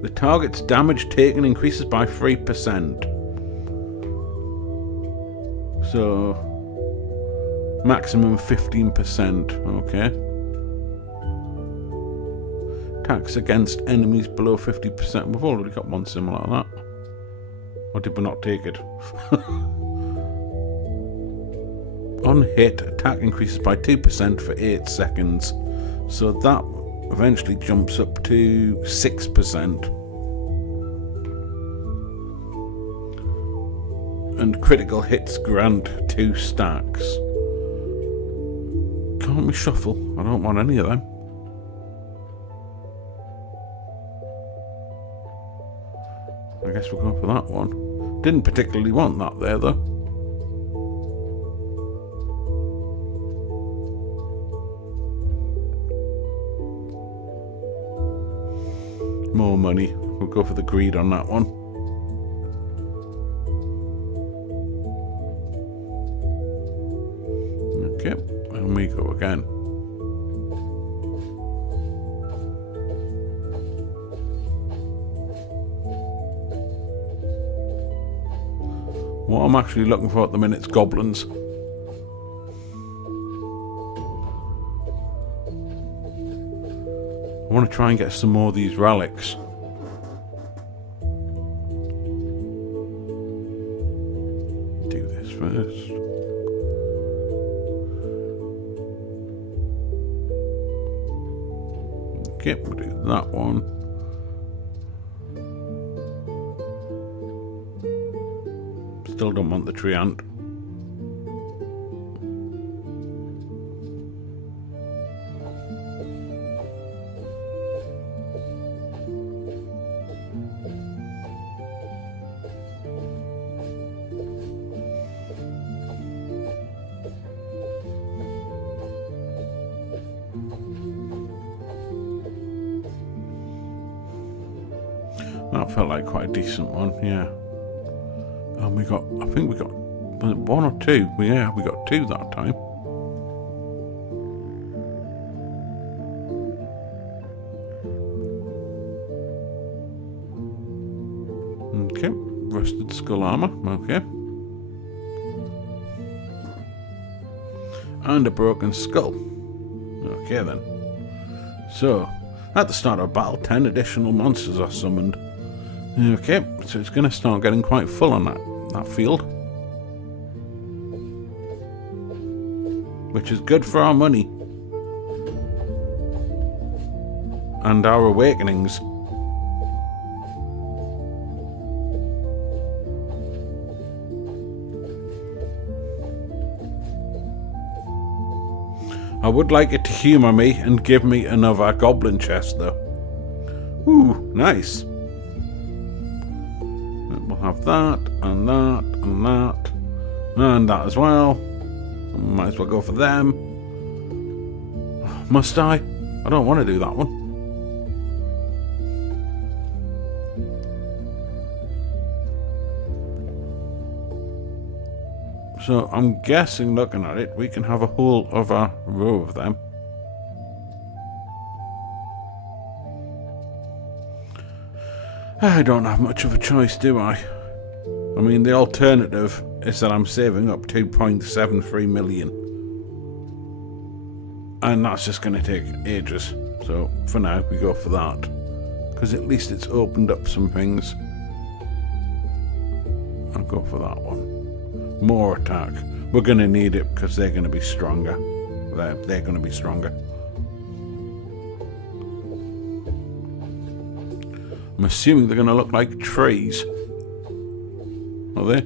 the target's damage taken increases by 3%. So, maximum 15%, okay. Attacks against enemies below 50%. We've already got one similar to that. Or did we not take it? On hit, attack increases by 2% for 8 seconds. So that eventually jumps up to 6%. And critical hits grant 2 stacks. Can't we shuffle? I don't want any of them. I guess we'll go for that one. Didn't particularly want that there though. More money. We'll go for the greed on that one. Okay, and we go again. What I'm actually looking for at the minute's goblins. I want to try and get some more of these relics. Do this first. Okay, we'll do that one. Still don't want the treant. That felt like quite a decent one, yeah. And we got, I think we got one or two. Yeah, we got 2 that time. Okay, rusted skull armor, okay. And a broken skull. Okay then. So, at the start of battle, 10 additional monsters are summoned. Okay, so it's going to start getting quite full on that field. Which is good for our money. And our awakenings. I would like it to humour me and give me another goblin chest though. Ooh, nice. We'll have that, and that, and that, and that as well. Might as well go for them. Must I? I don't want to do that one. So I'm guessing, looking at it, we can have a whole other row of them. I don't have much of a choice, do I? I mean, the alternative is that I'm saving up 2.73 million. And that's just going to take ages. So for now, we go for that. Because at least it's opened up some things. I'll go for that one. More attack. We're going to need it because they're going to be stronger. They're going to be stronger. I'm assuming they're going to look like trees. Are they?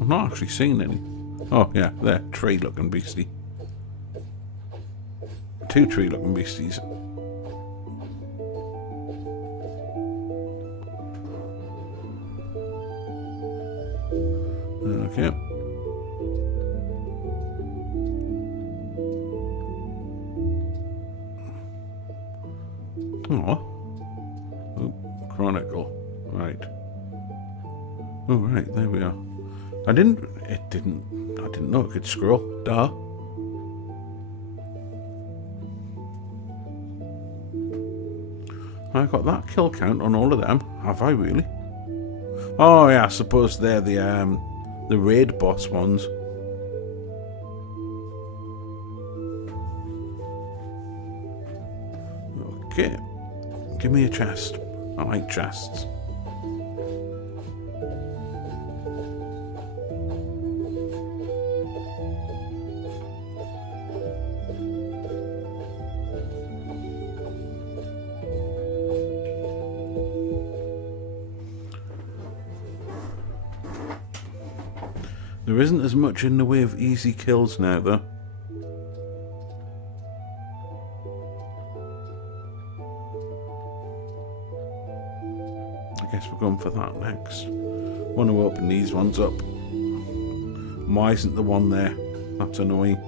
I've not actually seen any. Oh, yeah, they're tree-looking beastie. 2 tree-looking beasties. Okay. Oh. Chronicle. Right. Oh, right, there we are. I didn't know it could scroll. Duh. I got that kill count on all of them. Have I really? Oh yeah, I suppose they're the raid boss ones. Okay. Give me a chest. I like chests. There isn't as much in the way of easy kills now, though. I guess we're going for that next. Want to open these ones up. Why isn't the one there? That's annoying.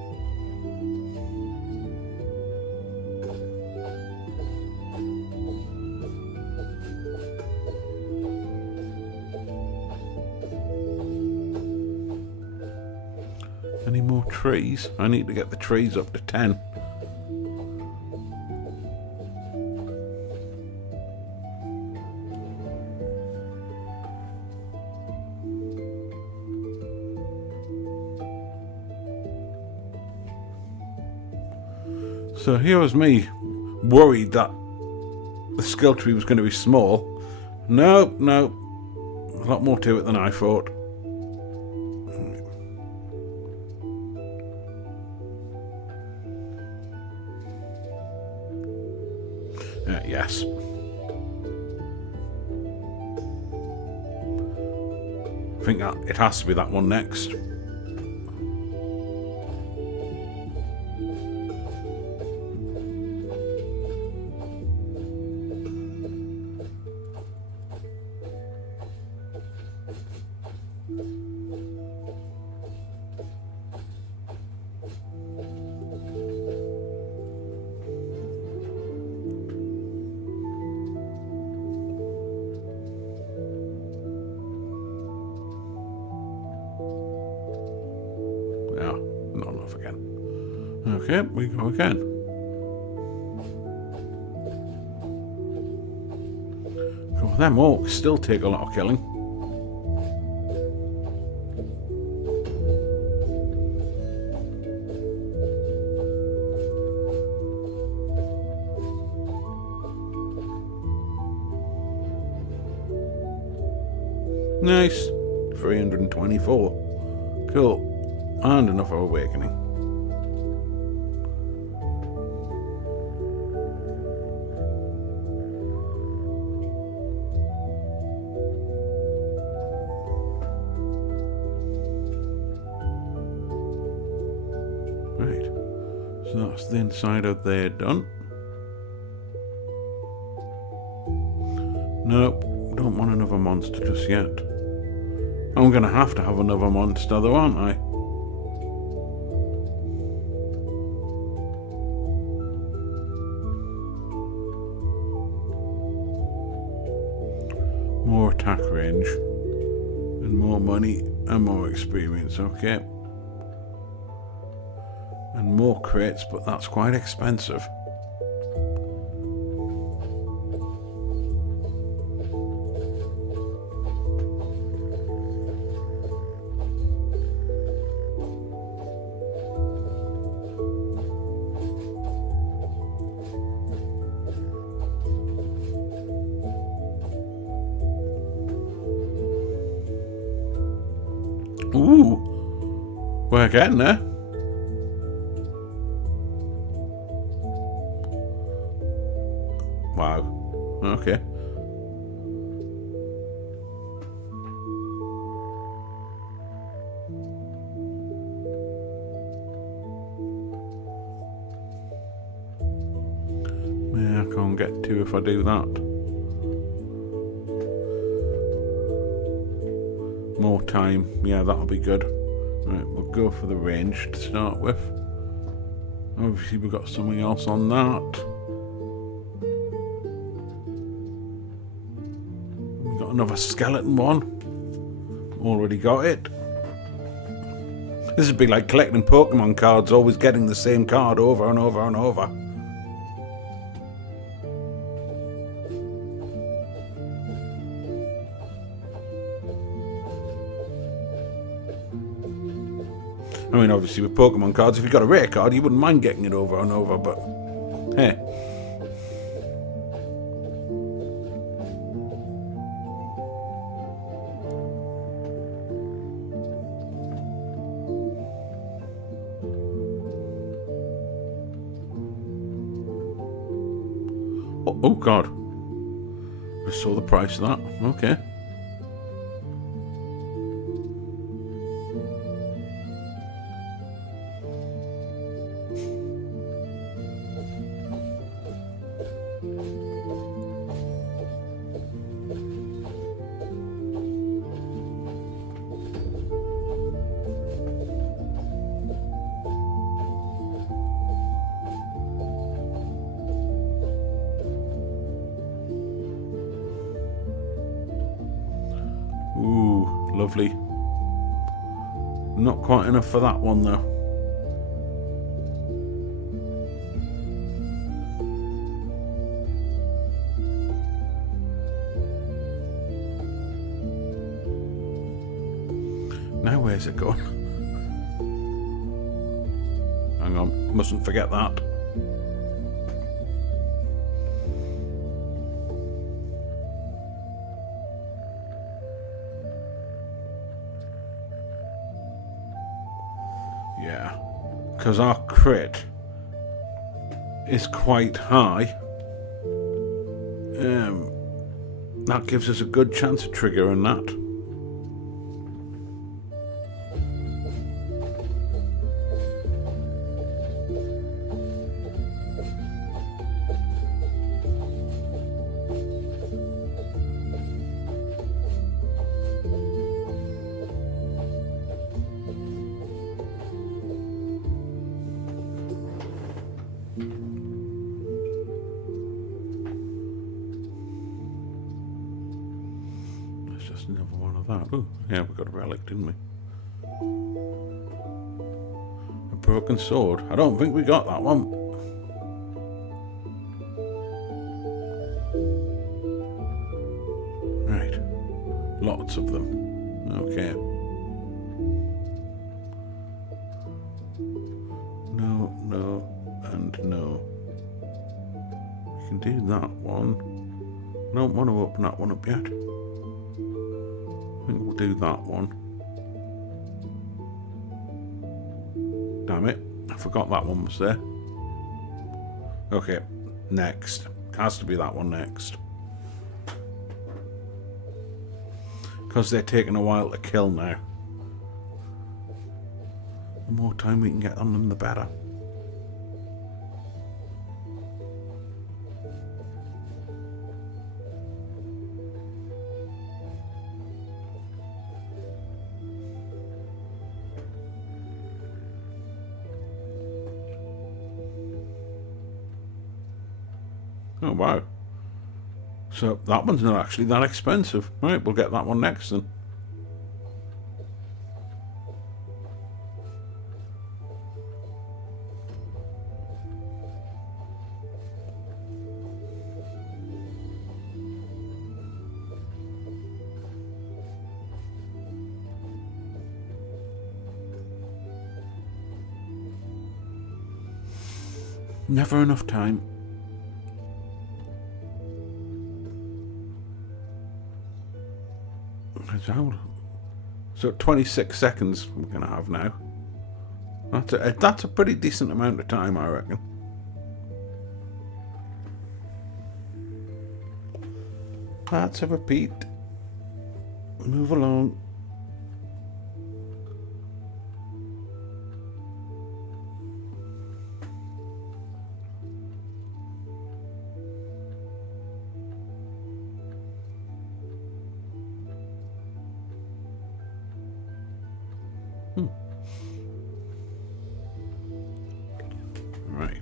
Any more trees? I need to get the trees up to 10. So here was me, worried that the skill tree was going to be small. No, a lot more to it than I thought. Yes. I think that it has to be that one next. Not enough again. Okay, we go again. Oh, them orcs still take a lot of killing. Nice. 324. Cool. And another awakening. Right. So that's the inside of there done. Nope. Don't want another monster just yet. I'm going to have another monster though, aren't I? More attack range. And more money and more experience, okay. And more crits, but that's quite expensive. Ooh, we're getting there. Wow. Okay. Yeah, I can't get to if I do that. More time, yeah, that'll be good. Right, we'll go for the range to start with. Obviously we've got something else on that. We've got another skeleton one. Already got it. This would be like collecting Pokemon cards, always getting the same card over and over and over. I mean, obviously with Pokemon cards, if you got a rare card, you wouldn't mind getting it over and over, but hey. Oh God. I saw the price of that. Okay. Ooh, lovely. Not quite enough for that one though. Now where's it gone? Hang on, mustn't forget that. Yeah, because our crit is quite high. That gives us a good chance of triggering that. Just another one of that. Oh, yeah, we got a relic, didn't we? A broken sword. I don't think we got that one. Right. Lots of them. Okay. No, no, and no. We can do that one. I don't want to open that one up yet. I think we'll do that one. Damn it, I forgot that one was there. Okay, next. Has to be that one next. Because they're taking a while to kill now. The more time we can get on them, the better. Oh, wow. So that one's not actually that expensive. Right, we'll get that one next then. Never enough time. So 26 seconds we're going to have now. That's a pretty decent amount of time, I reckon. That's a repeat. Move along. Right.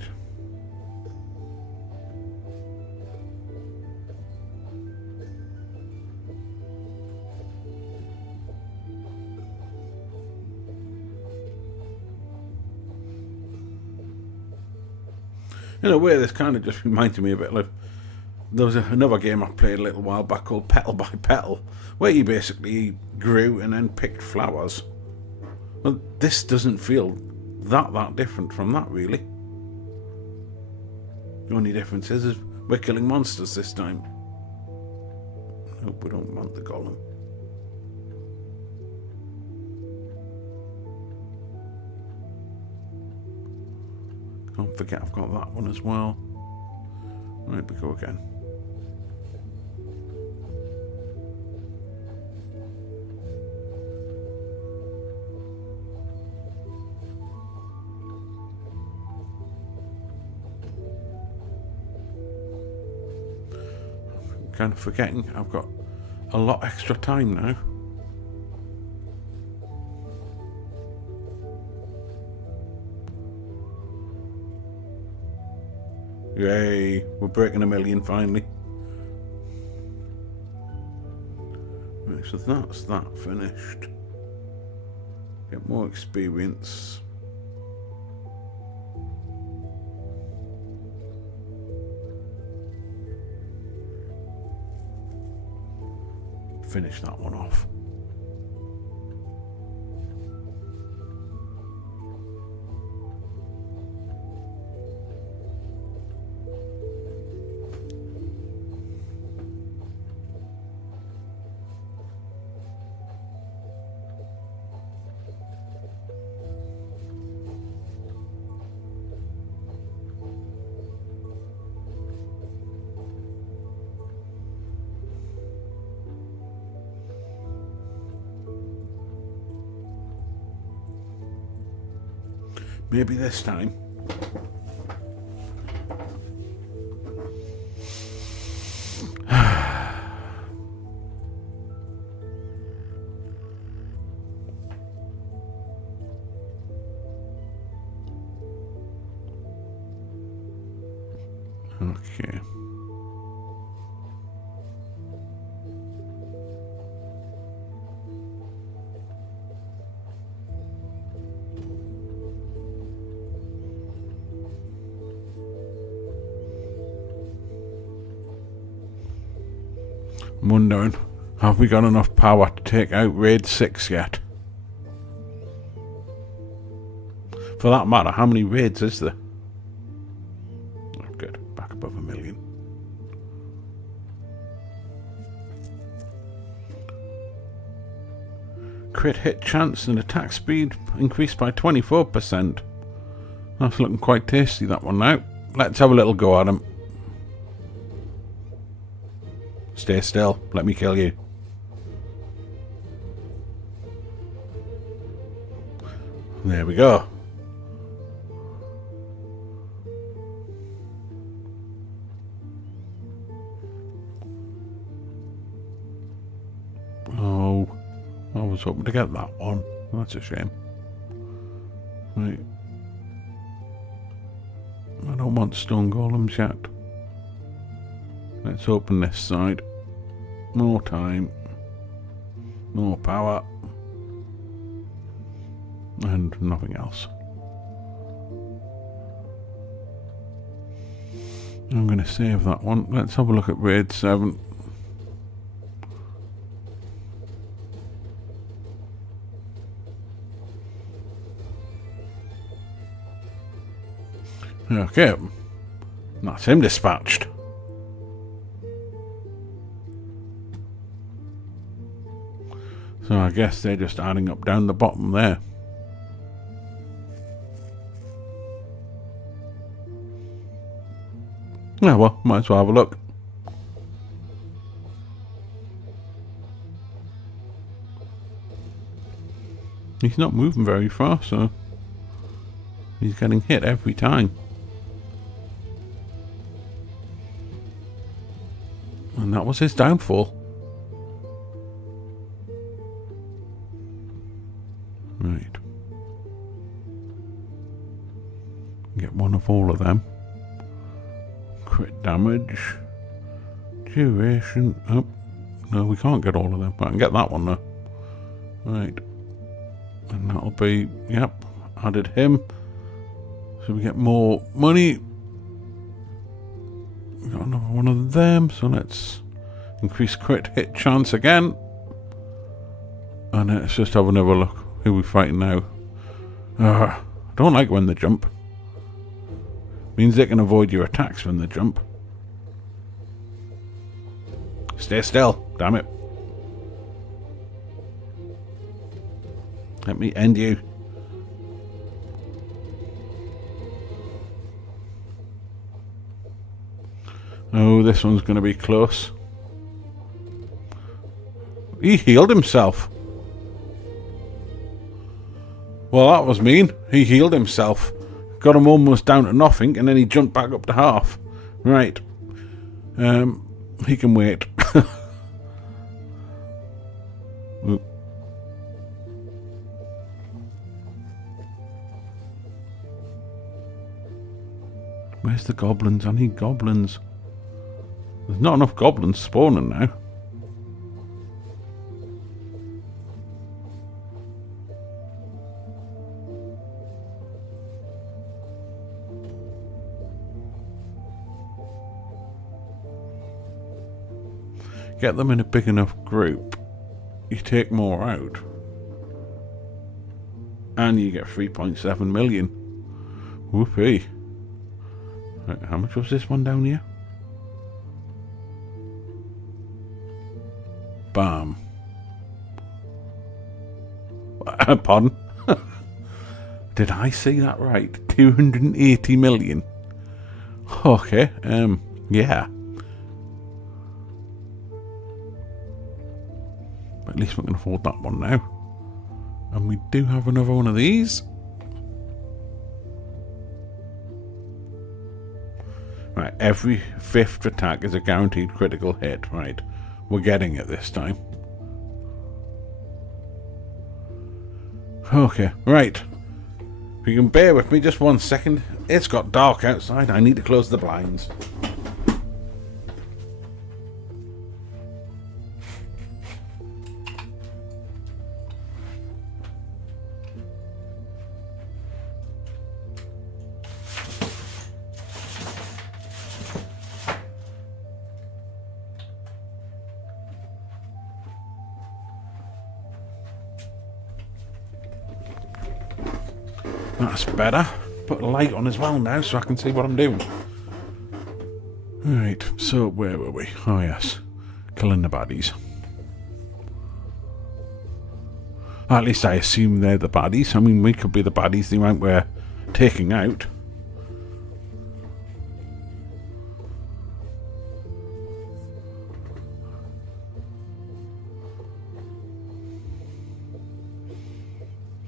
In a way, this kind of just reminds me a bit of... There was another game I played a little while back called Petal by Petal, where you basically grew and then picked flowers. Well, this doesn't feel that different from that, really. The only difference is we're killing monsters this time. Nope, we don't want the golem. Don't forget I've got that one as well. Right, we go again. Kind of forgetting I've got a lot extra time now. Yay, we're breaking 1 million finally. Right, so that's that finished. Get more experience. Finish that one off. Maybe this time. Okay. I'm wondering, have we got enough power to take out Raid 6 yet? For that matter, how many raids is there? Oh, good, back above 1 million. Crit hit chance and attack speed increased by 24%. That's looking quite tasty, that one now. Let's have a little go at him. Stay still. Let me kill you. There we go. Oh, I was hoping to get that one. That's a shame. Right. I don't want stone golems yet. Let's open this side. More time. More power. And nothing else. I'm going to save that one. Let's have a look at raid 7. Okay. That's him dispatched. So I guess they're just adding up down the bottom there. Yeah, well, might as well have a look. He's not moving very far, so he's getting hit every time. And that was his downfall. Right. Get one of all of them. Crit damage. Duration. Oh, no, we can't get all of them. I can get that one though. Right. And that'll be, yep, added him. So we get more money. We got another one of them, so let's increase crit hit chance again. And let's just have another look. Who are we fighting now? I don't like when they jump. Means they can avoid your attacks when they jump. Stay still, damn it. Let me end you. Oh, this one's going to be close. He healed himself. Well, that was mean. He healed himself. Got him almost down to nothing, and then he jumped back up to half. Right. He can wait. Where's the goblins? I need goblins. There's not enough goblins spawning now. Get them in a big enough group, you take more out, and you get 3.7 million. Whoopee. Right, how much was this one down here? Bam. Pardon? Did I see that right? 280 million. Okay, yeah. But at least we can afford that one now. And we do have another one of these. Right, every 5th attack is a guaranteed critical hit. Right, we're getting it this time. Okay, right. If you can bear with me just 1 second. It's got dark outside. I need to close the blinds. That's better. Put a light on as well now so I can see what I'm doing. Right, so where were we? Oh yes, killing the baddies. At least I assume they're the baddies. I mean, we could be the baddies they we're taking out.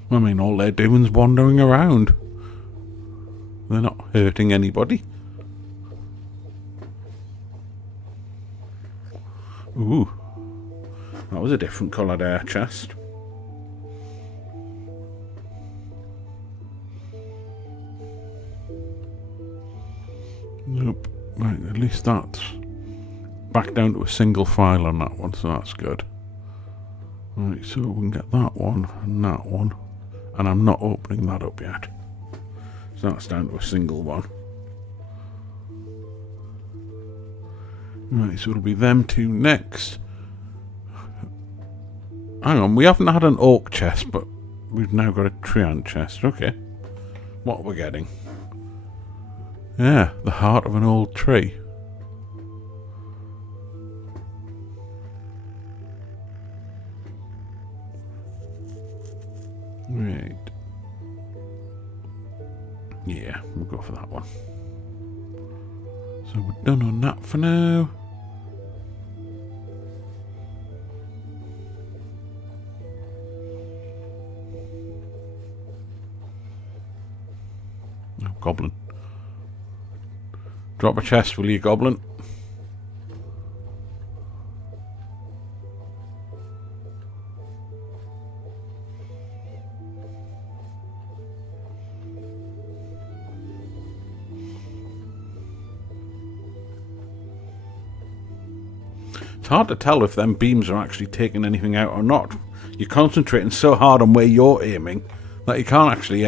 I mean, all they're doing is wandering around. They're not hurting anybody. Ooh. That was a different coloured air chest. Nope. Right, at least that's back down to a single file on that one, so that's good. Right, so we can get that one and that one. And I'm not opening that up yet. So that's down to a single one. Right, so it'll be them two next. Hang on, we haven't had an oak chest, but we've now got a treant chest. Okay. What are we getting? Yeah, the heart of an old tree. Right. Yeah, we'll go for that one. So we're done on that for now. Oh, goblin. Drop a chest, will you, goblin? It's hard to tell if them beams are actually taking anything out or not. You're concentrating so hard on where you're aiming that you can't actually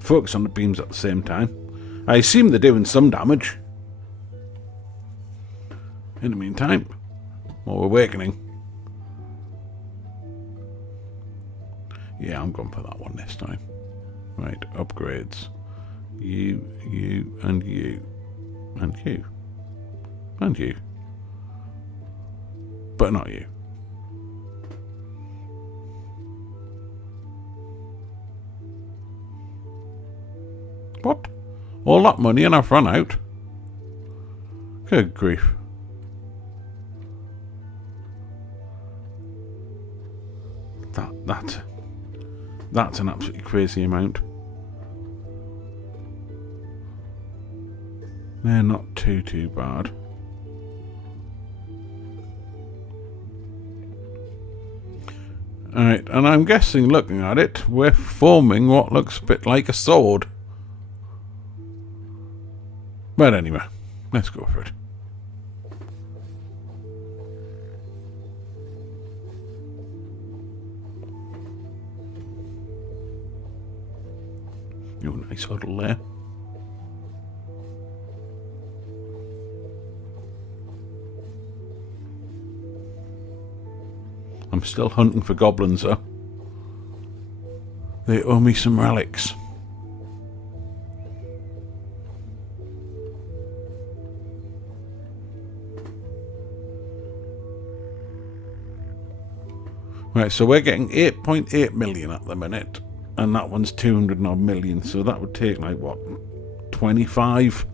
focus on the beams at the same time. I assume they're doing some damage. In the meantime, while we're awakening. Yeah, I'm going for that one this time. Right, upgrades. You, and you. And you. And you. But not you. What? All that money and I've run out? Good grief. That's an absolutely crazy amount. They're not too bad. Alright, and I'm guessing, looking at it, we're forming what looks a bit like a sword. But anyway, let's go for it. Oh, nice huddle there. I'm still hunting for goblins, though. They owe me some relics. Right, so we're getting 8.8 million at the minute, and that one's 200 odd million, so that would take, like, what, 25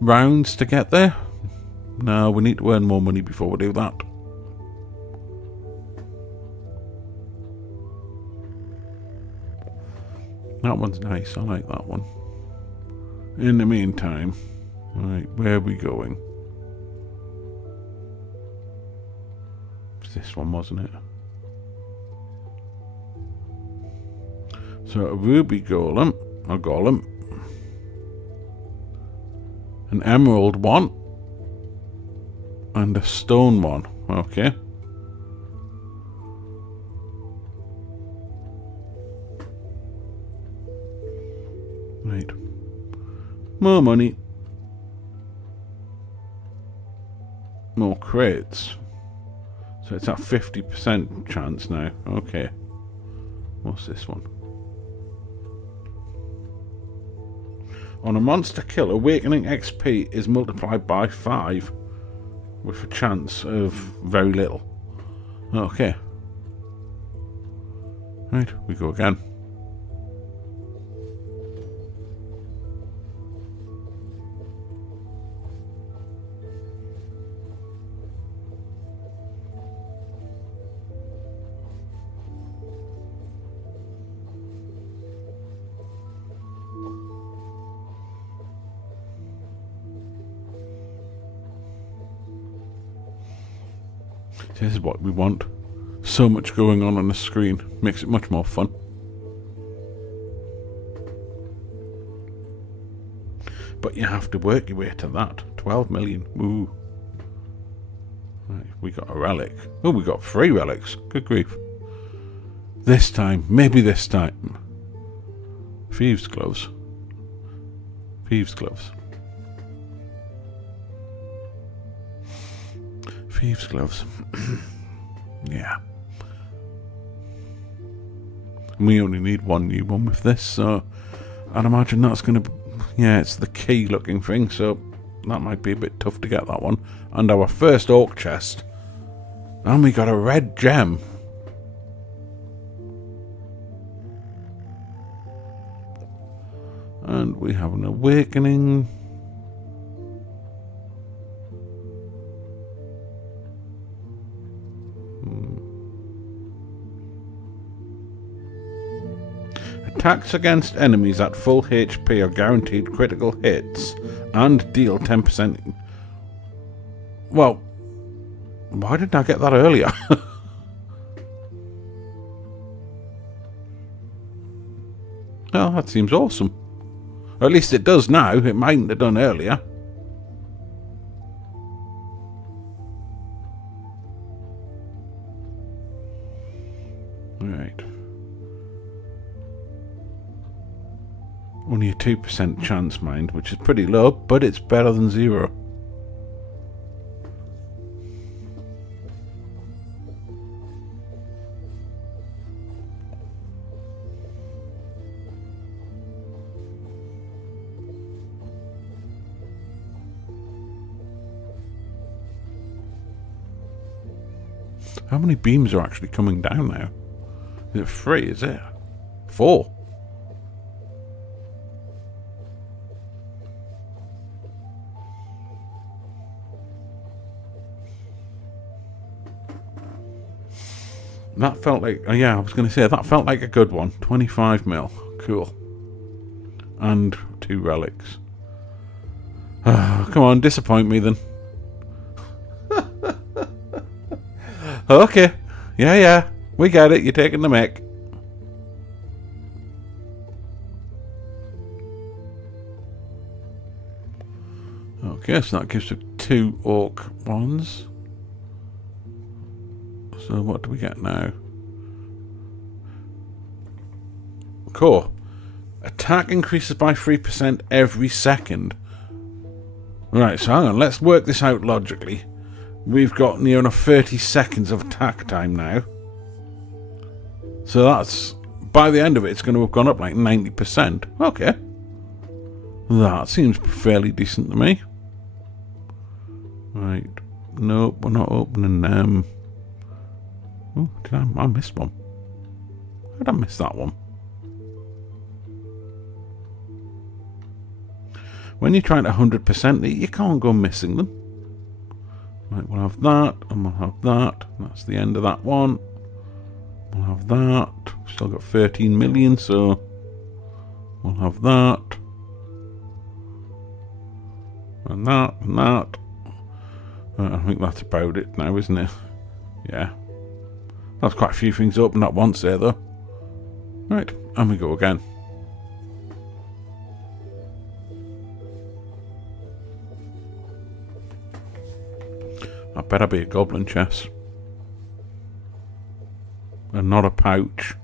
rounds to get there? No, we need to earn more money before we do that. That one's nice, I like that one. In the meantime, right, where are we going? It's this one, wasn't it? So a ruby golem, a golem, an emerald one, and a stone one. Okay. Right. More money. More crates. So it's at 50% chance now. Okay. What's this one? On a monster kill, awakening XP is multiplied by 5 with a chance of very little. Okay. Right, we go again. This is what we want. So much going on the screen. Makes it much more fun. But you have to work your way to that. 12 million. Ooh. Right, we got a relic. Oh, we got 3 relics. Good grief. This time. Maybe this time. Thieves' gloves. Thieves' gloves. Thieves' gloves. Yeah. We only need one new one with this, so I'd imagine that's going to be... Yeah, it's the key looking thing, so that might be a bit tough to get that one. And our first oak chest. And we got a red gem. And we have an awakening. Attacks against enemies at full HP are guaranteed critical hits and deal 10%. Well, why didn't I get that earlier? Well, that seems awesome. Or at least it does now. It mightn't have done earlier. Right. Only a 2% chance, mind, which is pretty low, but it's better than 0. How many beams are actually coming down now? Is it 3, is it? 4? That felt like... Oh yeah, I was going to say, that felt like a good one. 25 mil. Cool. And 2 relics. Come on, disappoint me then. Okay. Yeah. We get it. You're taking the mic. Okay, so that gives us 2 orc ones. So what do we get now? Cool. Attack increases by 3% every second. Right, so hang on. Let's work this out logically. We've got near enough 30 seconds of attack time now. So that's... By the end of it, it's going to have gone up like 90%. Okay. That seems fairly decent to me. Right. Nope, we're not opening them. Oh, I missed one. How did I miss that one? When you're trying to 100% it, you can't go missing them. Right, we'll have that, and we'll have that. That's the end of that one. We'll have that. We've still got 13 million, so we'll have that. And that, and that. I think that's about it now, isn't it? Yeah. That's quite a few things opened at once there, though. Right, and we go again. I better be a goblin chest. And not a pouch.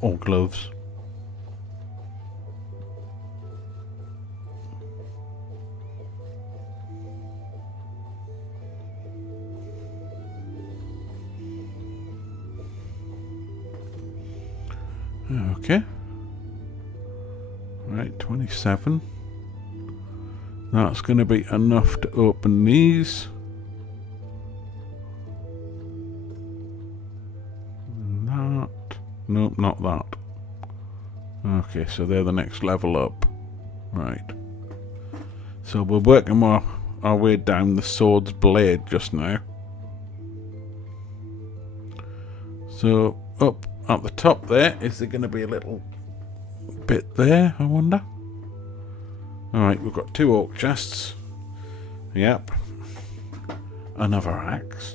Or gloves. Okay. Right, 27. That's going to be enough to open these. Nope, not that. Okay, so they're the next level up. Right. So we're working our way down the sword's blade just now. So up at the top there, is there going to be a little bit there, I wonder? Alright, we've got 2 oak chests. Yep. Another axe.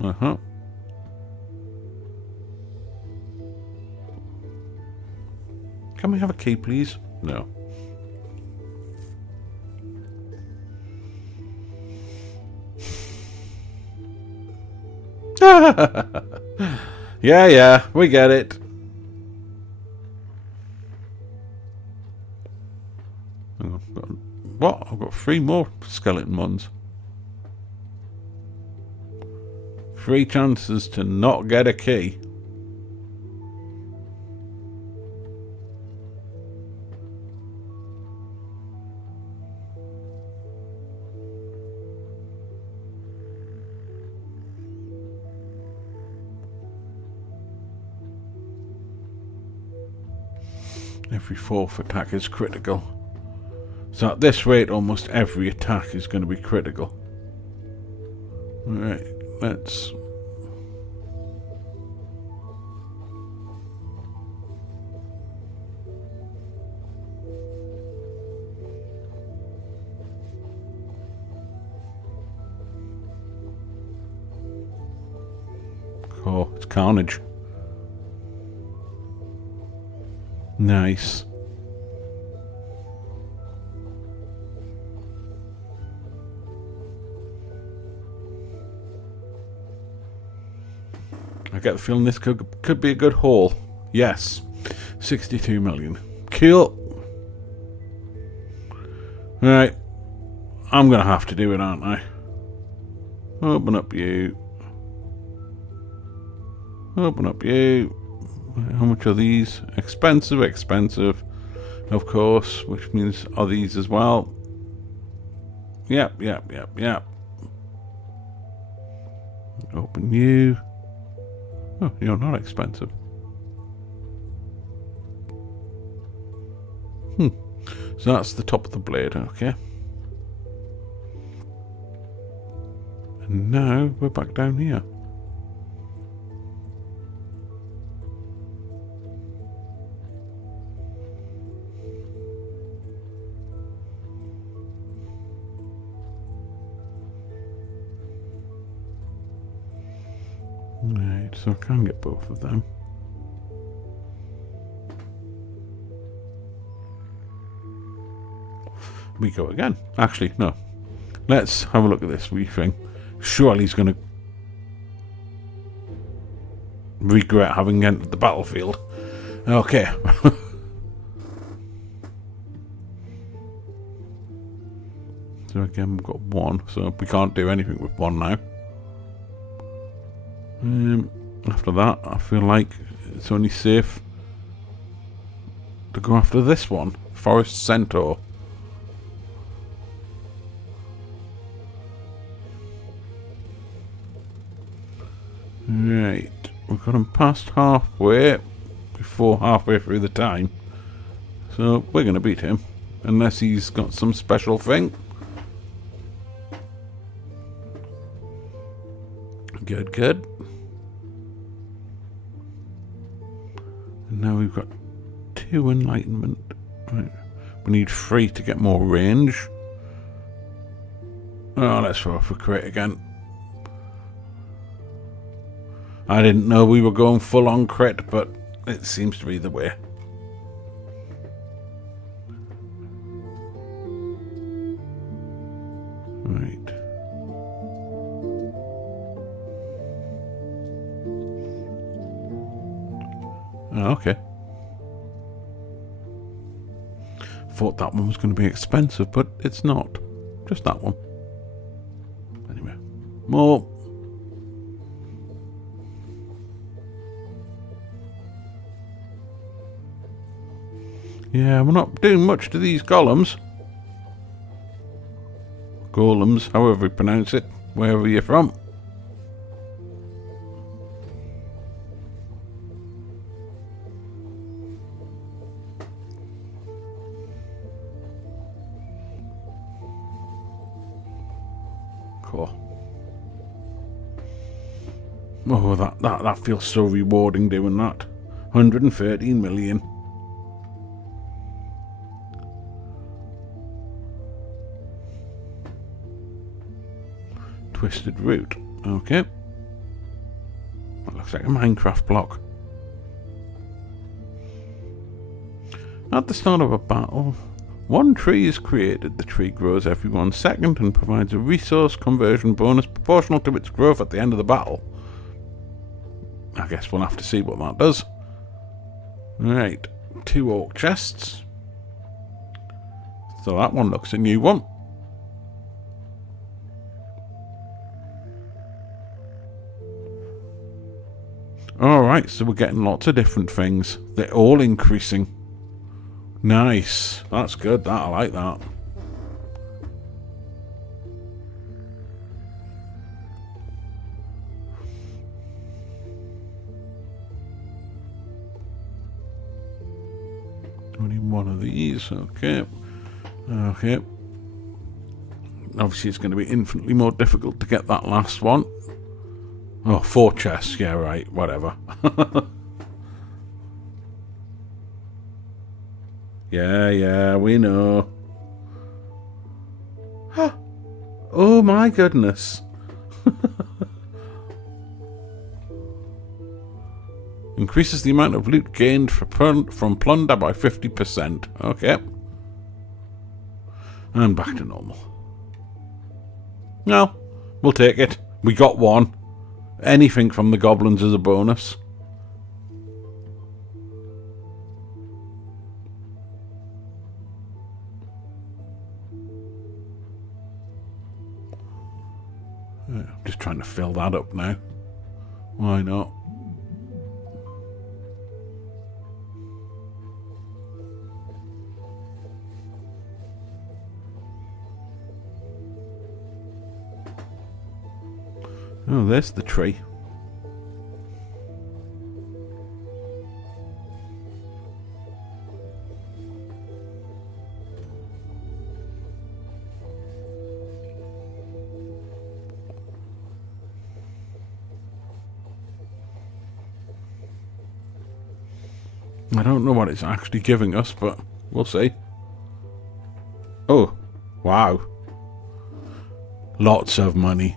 Uh-huh. Can we have a key, please? No. Yeah, we get it. What? I've got 3 more skeleton ones. 3 chances to not get a key. Every 4th attack is critical. So at this rate, almost every attack is going to be critical. Alright, let's... Oh, it's carnage. Nice. I get the feeling this could be a good haul. Yes. 62 million. Cool. Right. I'm going to have to do it, aren't I? Open up you. Open up you. How much are these? Expensive, expensive. Of course. Which means, are these as well? Yep. Open you. Oh, you're not expensive. So that's the top of the blade, okay. And now we're back down here. Right, so I can get both of them. We go again. Actually, no. Let's have a look at this wee thing. Surely he's going to regret having entered the battlefield. Okay. So again, we've got 1, so we can't do anything with 1 now. After that, I feel like it's only safe to go after this one. Forest Centaur. Right, we've got him past halfway, before halfway through the time. So we're going to beat him, unless he's got some special thing. Good. And now we've got 2 enlightenment. Right. We need 3 to get more range. Oh, let's throw for crit again. I didn't know we were going full on crit, but it seems to be the way. Right. Oh, okay. Thought that one was going to be expensive, but it's not. Just that one. Anyway, more. Yeah, we're not doing much to these columns. golems, however you pronounce it, wherever you're from. Cool. Oh, that feels so rewarding doing that. 113 million. Twisted root. Okay. That looks like a Minecraft block. At the start of a battle, one tree is created. The tree grows every 1 second and provides a resource conversion bonus proportional to its growth at the end of the battle. I guess we'll have to see what that does. Right, 2 oak chests. So that one looks a new one. Alright, so we're getting lots of different things. They're all increasing. Nice. That's good. I like that. Only one of these. Okay. Okay. Obviously, it's going to be infinitely more difficult to get that last one. Oh, 4 chests. Yeah, right. Whatever. Yeah, we know. Oh my goodness. Increases the amount of loot gained from plunder by 50%. Okay. And back to normal. No, we'll take it. We got one. Anything from the goblins is a bonus. I'm just trying to fill that up now. Why not? Oh, there's the tree. I don't know what it's actually giving us, but we'll see. Oh, wow. Lots of money.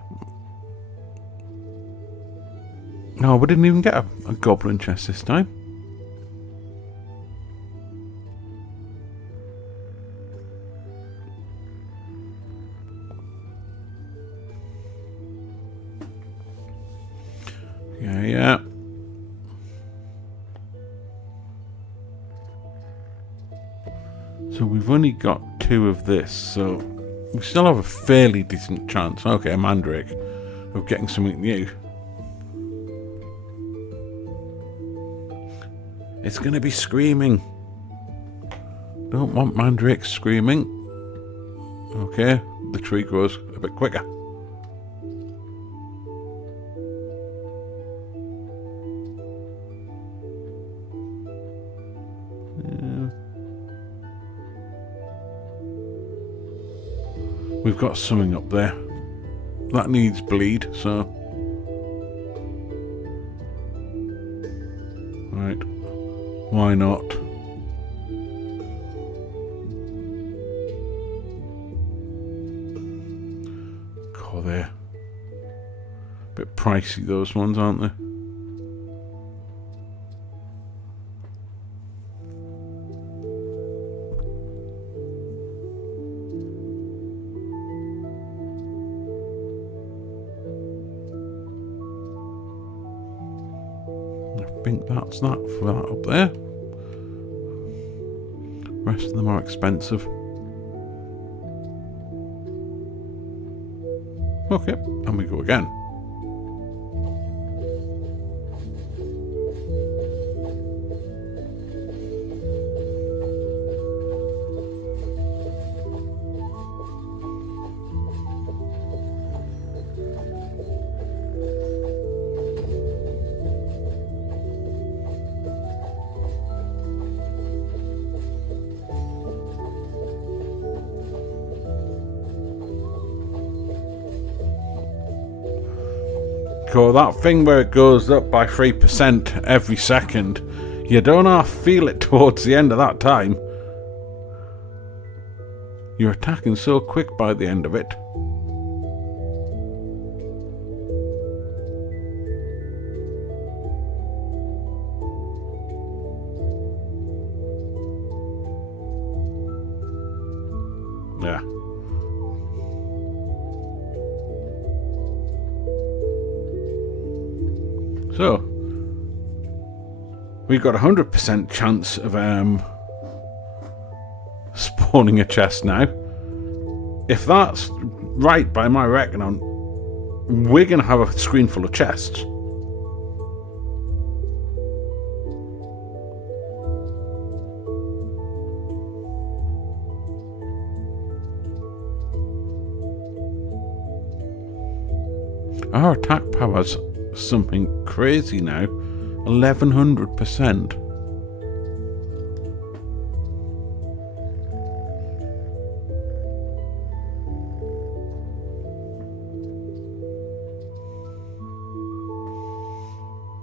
No, we didn't even get a goblin chest this time. Yeah. So we've only got 2 of this, so we still have a fairly decent chance. Okay, a mandrake, of getting something new. It's going to be screaming. Don't want mandrake screaming. Okay, the tree grows a bit quicker. We've got something up there. That needs bleed, so... Right. Why not? God, they're a bit pricey, those ones, aren't they? I think that's that for that up there. Rest of them are expensive. Okay, and we go again. Because that thing where it goes up by 3% every second, you don't half feel it towards the end of that time. You're attacking so quick by the end of it. Yeah. So, we've got a 100% chance of spawning a chest now. If that's right by my reckoning, we're going to have a screen full of chests. Our attack power's something crazy now. 1100%.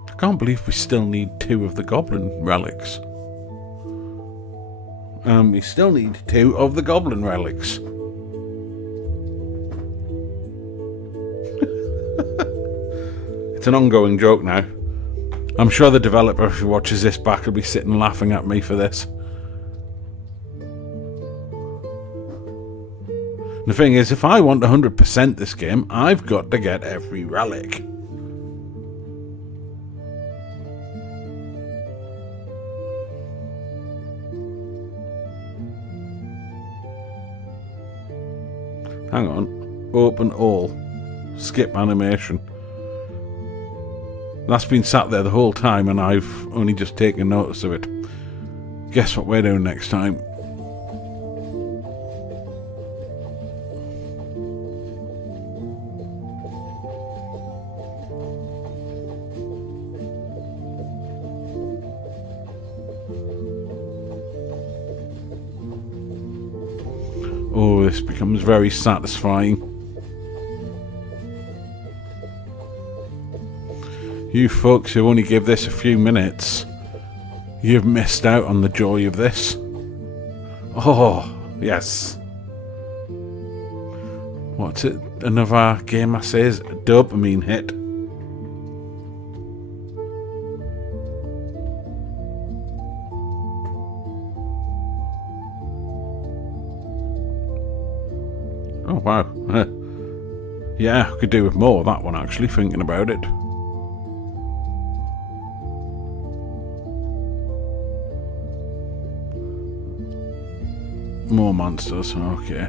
I can't believe we still need 2 of the goblin relics. We still need 2 of the goblin relics. It's an ongoing joke now. I'm sure the developer, if he watches this back, will be sitting laughing at me for this. The thing is, if I want 100% this game, I've got to get every relic. Hang on. Open all. Skip animation. That's been sat there the whole time and I've only just taken notice of it. Guess what we're doing next time? Oh, this becomes very satisfying. You folks who only give this a few minutes, you've missed out on the joy of this. Oh, yes. What's it? Another game I say is a dopamine hit. Oh, wow. Yeah, I could do with more of that one, actually, thinking about it. More monsters, okay.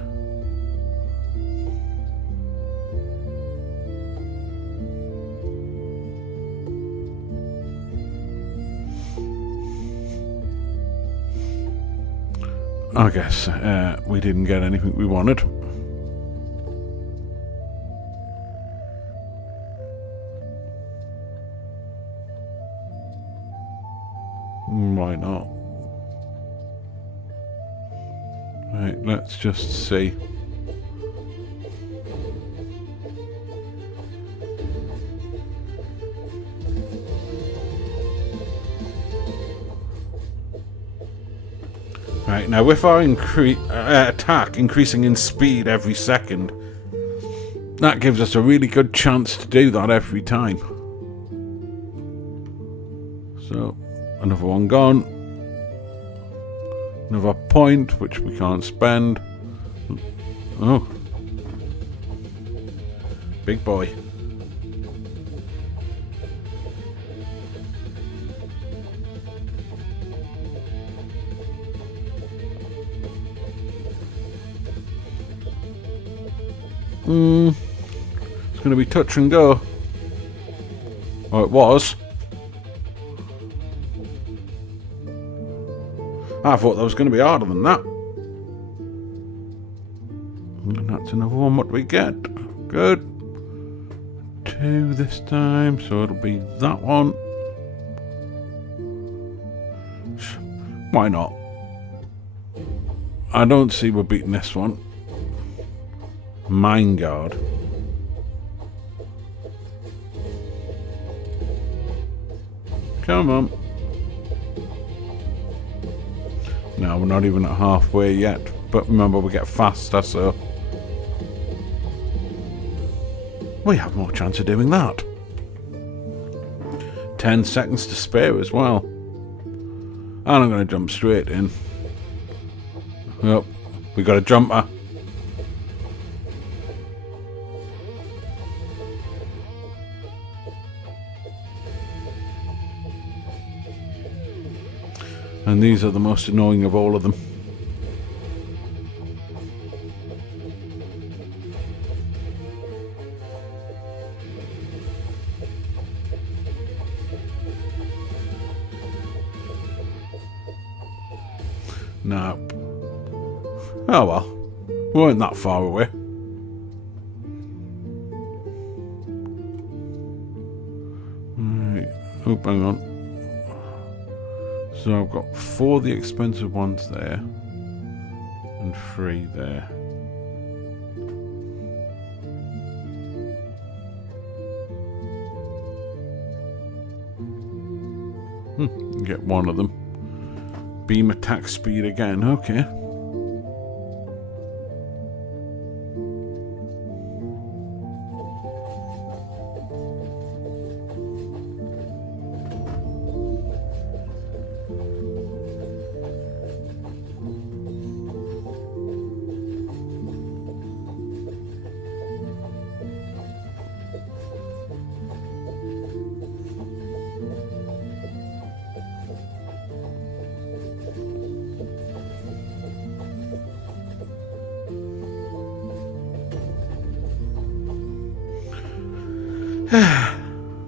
I guess we didn't get anything we wanted. Why not? Right, let's just see. Right, now with our attack increasing in speed every second, that gives us a really good chance to do that every time. So, another one gone. Another point, which we can't spend. Oh. Big boy. It's going to be touch and go. Oh, it was. I thought that was going to be harder than that. And that's another one. What do we get? Good. 2 this time, so it'll be that one. Why not? I don't see we're beating this one. Mine guard. Come on. No, we're not even at halfway yet. But remember, we get faster, so we have more chance of doing that. 10 seconds to spare as well. And I'm going to jump straight in. Yep, we got a jumper. And these are the most annoying of all of them. No. Oh well. We weren't that far away. Right. Oh, hang on. So I've got 4 of the expensive ones there. And 3 there. Get one of them. Beam attack speed again, okay.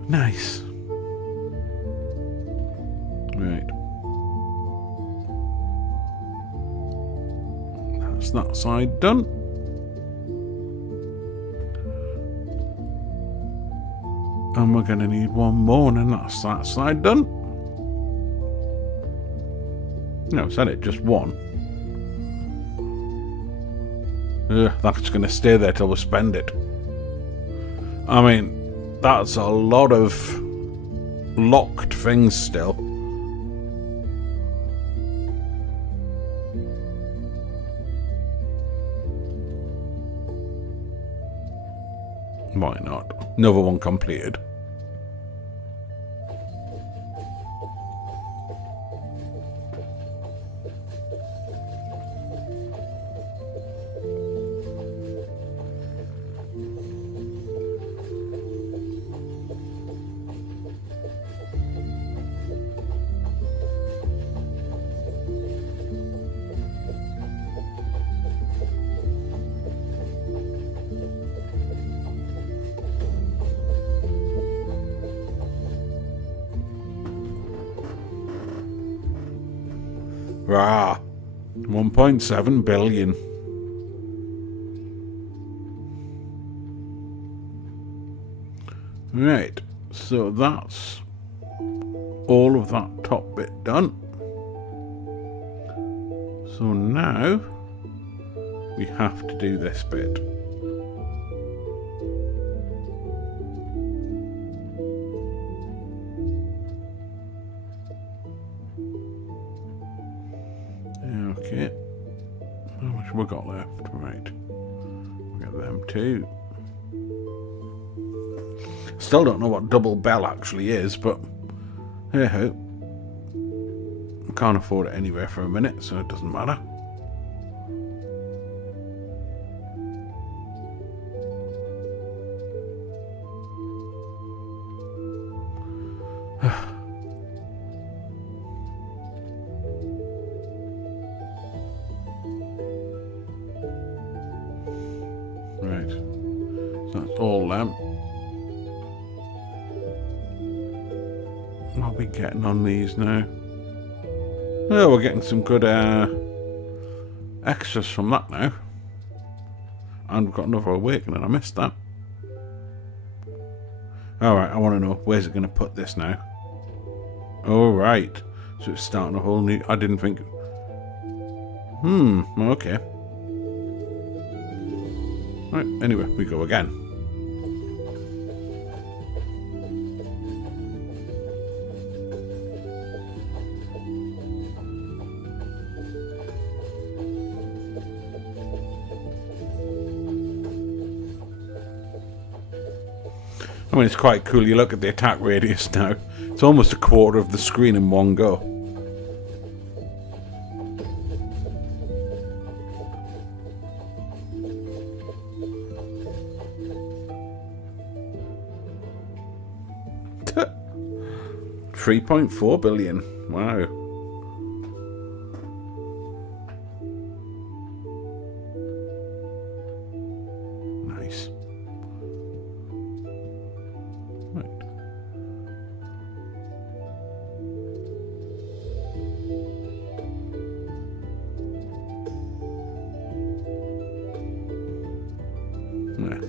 Nice. Right. That's that side done. And we're going to need one more, and that's that side done. No, said it, just one. That's going to stay there till we spend it. I mean, that's a lot of locked things still. Why not? Another one completed. Rah, 1.7 billion. Right, so that's all of that top bit done. So now we have to do this bit. Okay, how much have we got left? Right, we got them too. Still don't know what double bell actually is, but hey ho. I can't afford it anywhere for a minute, so it doesn't matter. Right, so that's all them. What are we getting on these now? Oh, we're getting some good extras from that now. And we've got another awakening, I missed that. Alright, I want to know, where's it going to put this now? Oh, right. So it's starting a whole new... I didn't think... okay. Right, anyway, we go again. I mean, it's quite cool. You look at the attack radius now. It's almost a quarter of the screen in one go. $3.4 billion. Wow. Nice. Right. Yeah.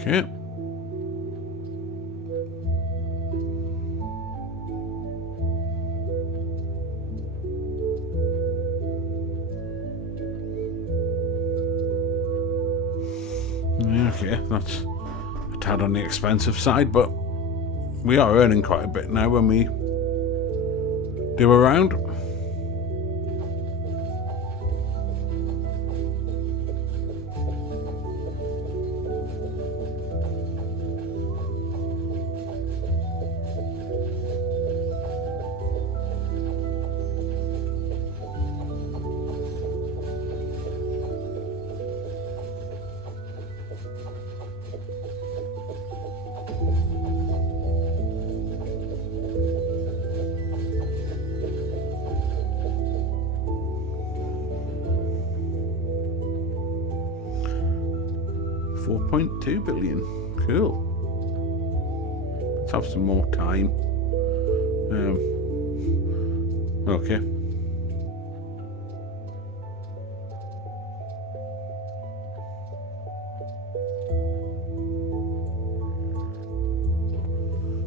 Okay. Okay, that's a tad on the expensive side, but we are earning quite a bit now when we do a round. $4.2 billion. Cool. Let's have some more time. Okay.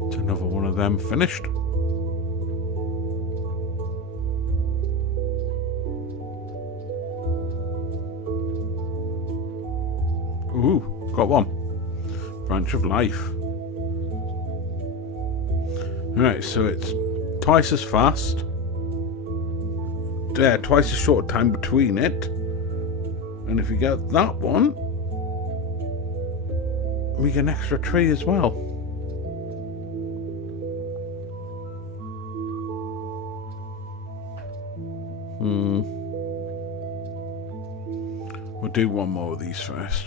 It's another one of them finished. Ooh, got one. Branch of Life. Right, so it's twice as fast. Twice as short time between it. And if you get that one, we get an extra tree as well. We'll do one more of these first.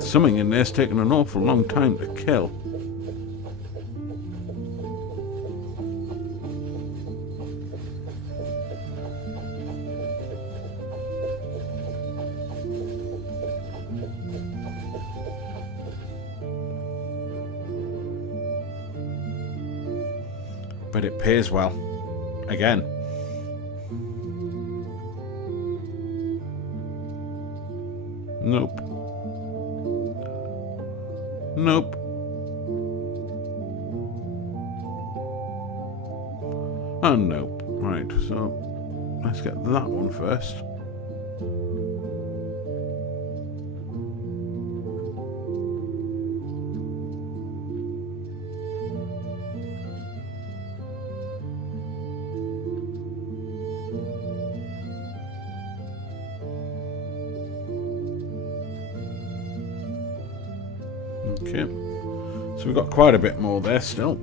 Something in there's taken an awful long time to kill. But it pays well. Again. Nope. Nope. And nope. Right, so let's get that one first. Okay, so we've got quite a bit more there still.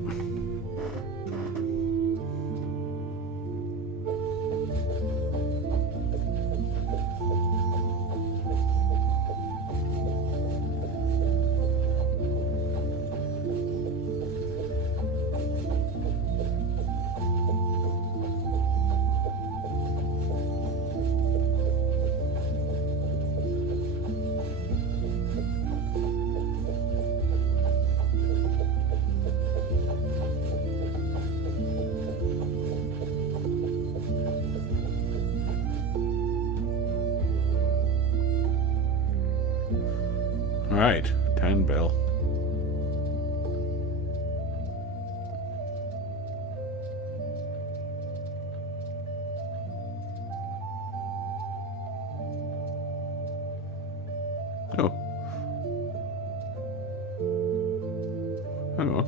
Right, 10 bill. Oh. Hang on.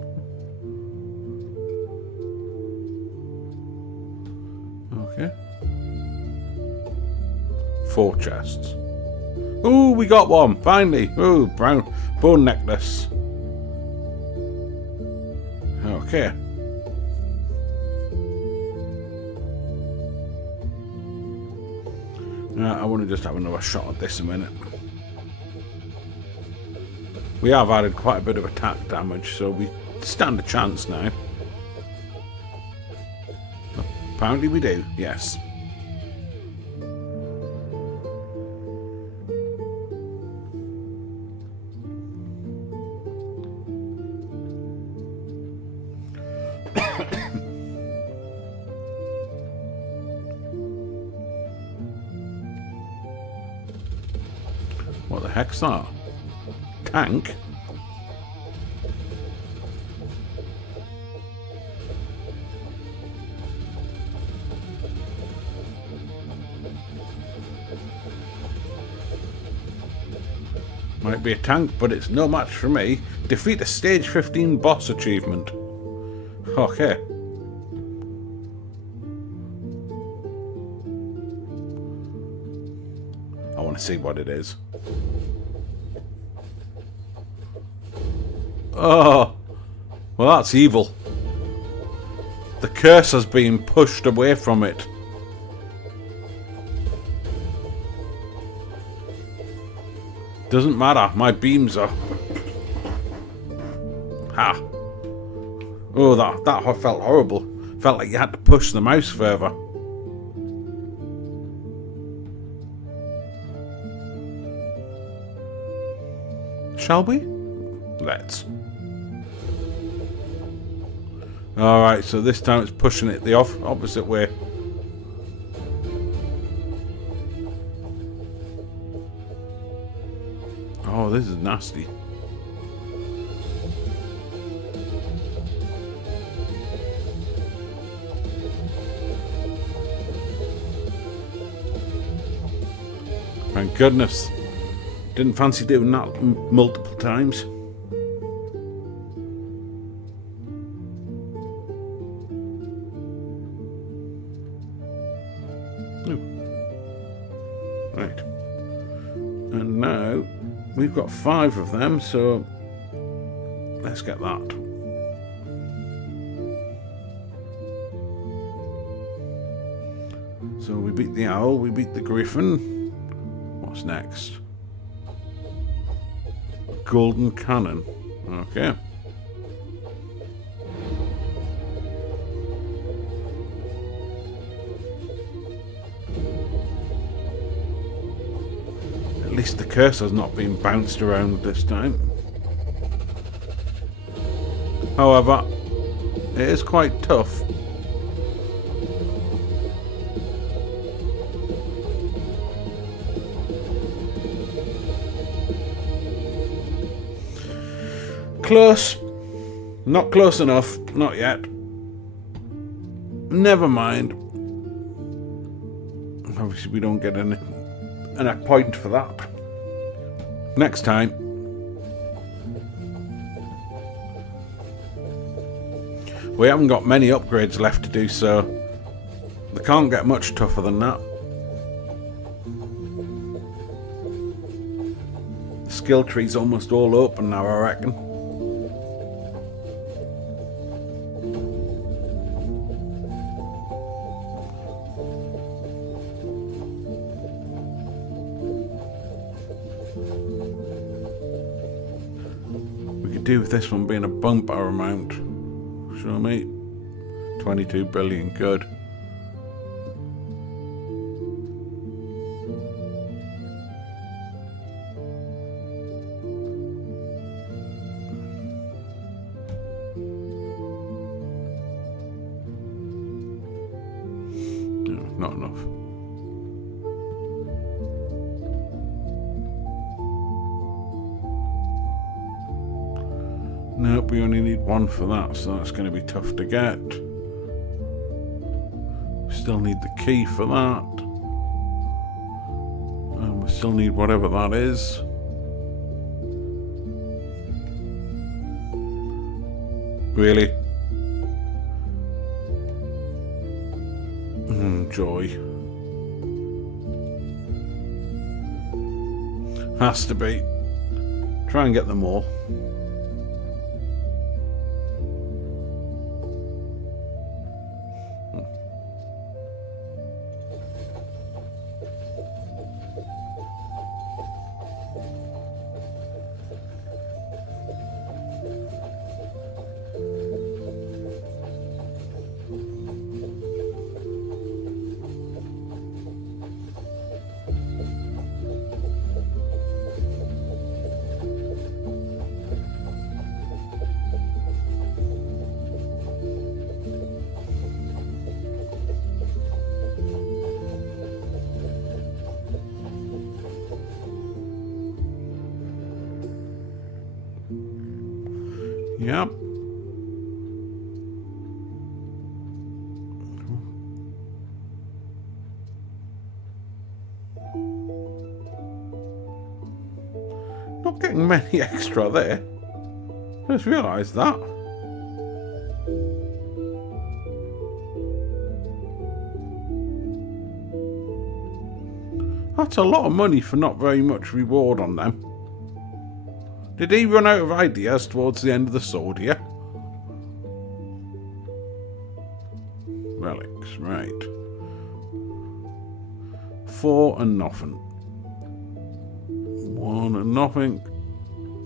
Okay. 4 chests. Ooh, we got one, finally. Ooh, brown bone necklace. Okay. I want to just have another shot at this a minute. We have added quite a bit of attack damage, so we stand a chance now. Apparently we do, yes. What the heck's that? Tank? Might be a tank, but it's no match for me. Defeat a stage 15 boss achievement. Okay. I want to see what it is. Oh, well, that's evil. The curse has been pushed away from it. Doesn't matter, my beams are... Ha! Oh, that felt horrible. Felt like you had to push the mouse further. Shall we? Let's. Alright, so this time it's pushing it the opposite way. Oh, this is nasty. Thank goodness. Didn't fancy doing that multiple times. Right. And now we've got 5 of them, so let's get that. So we beat the owl, we beat the griffin. What's next? Golden cannon. Okay. At least the curse has not been bounced around this time. However, it is quite tough. Close. Not close enough. Not yet. Never mind. Obviously we don't get a point for that. Next time. We haven't got many upgrades left to do, so they can't get much tougher than that. The skill tree's almost all open now, I reckon. Do with this one being a bumper amount. Show me. 22 billion, good. No, not enough. Nope, we only need one for that, so that's going to be tough to get. Still need the key for that. And we still need whatever that is. Really? Joy. Has to be. Try and get them all. Yep. Not getting many extra there. Just realised that. That's a lot of money for not very much reward on them. Did he run out of ideas towards the end of the sword here? Relics, right. 4 and nothing. 1 and nothing.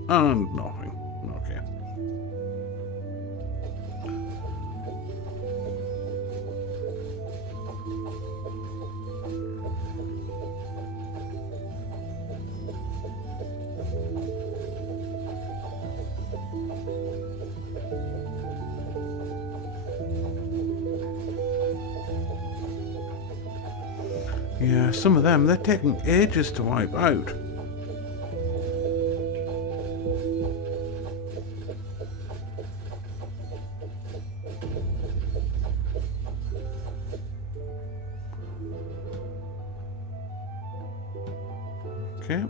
And nothing. Okay. Yeah, some of them, they're taking ages to wipe out. Okay.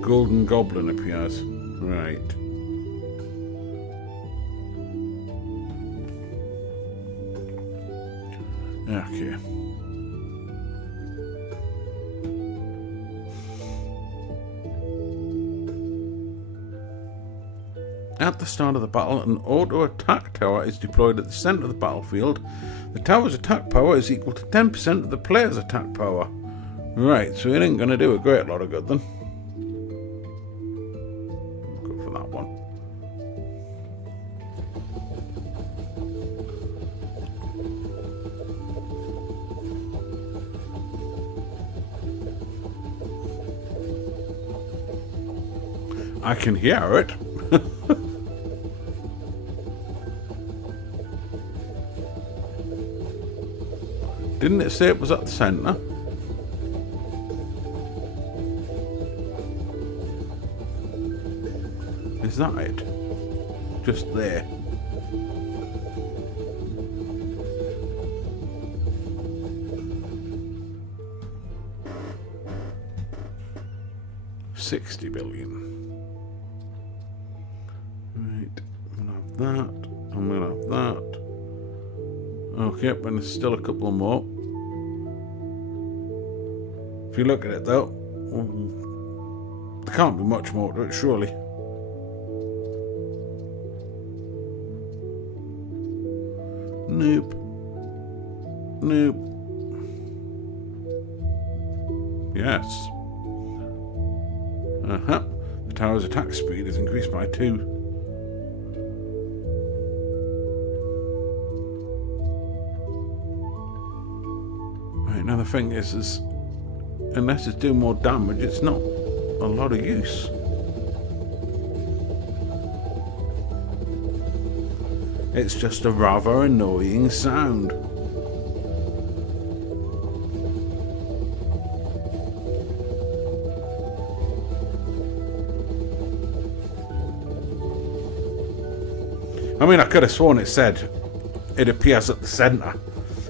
Golden Goblin appears. Right. Okay. At the start of the battle, an auto attack tower is deployed at the center of the battlefield. The tower's attack power is equal to 10% of the player's attack power. Right, so it ain't going to do a great lot of good then. Go for that one. I can hear it. Didn't it say it was at the centre? Is that it? Just there. $60 billion. Right, I'm gonna have that. I'm gonna have that. Okay, but there's still a couple more. If you look at it though, there can't be much more to it, surely. Nope. Nope. Yes. Uh-huh. The tower's attack speed is increased by 2. Right, now the thing is unless it's doing more damage, it's not a lot of use. It's just a rather annoying sound. I mean, I could have sworn it said it appears at the centre.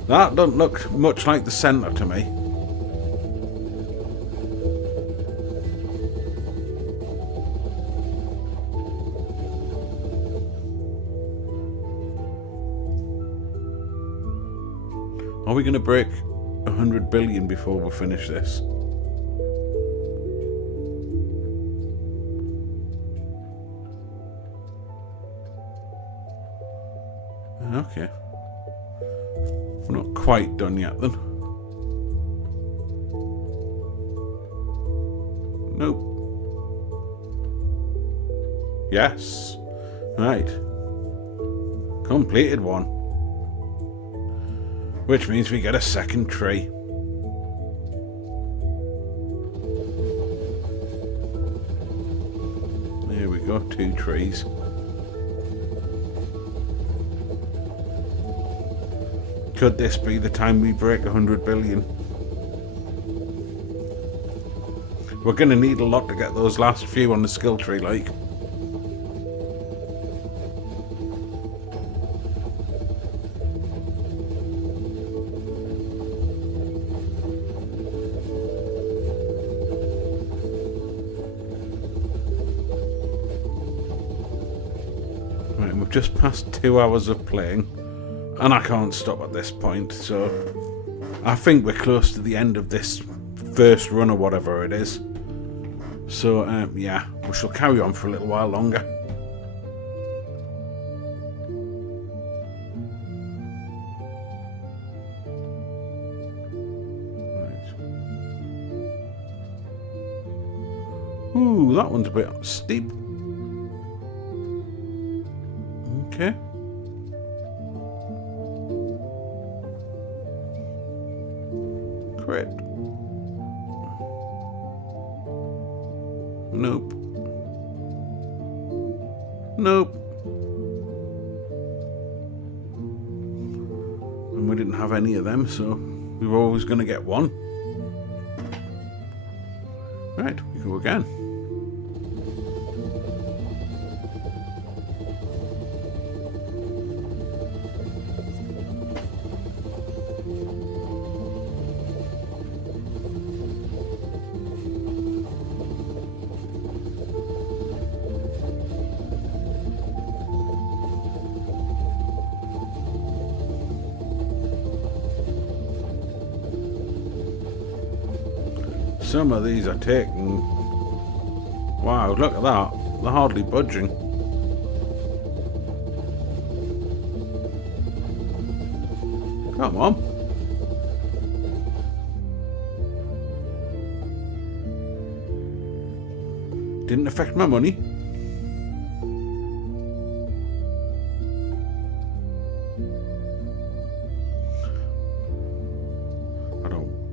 That doesn't look much like the centre to me. Are we going to break 100 billion before we finish this? Okay. We're not quite done yet then. Nope. Yes. Right. Completed one. Which means we get a second tree. There we go, 2 trees. Could this be the time we break 100 billion? We're going to need a lot to get those last few on the skill tree, like. Right, we've just passed 2 hours of playing. And I can't stop at this point, so I think we're close to the end of this first run or whatever it is. So, yeah, we shall carry on for a little while longer. Right. Ooh, that one's a bit steep. Okay. Crit. Nope. Nope. And we didn't have any of them, so we were always going to get one. Right, we go again. Some of these are taking... Wow, look at that. They're hardly budging. Come on. Didn't affect my money.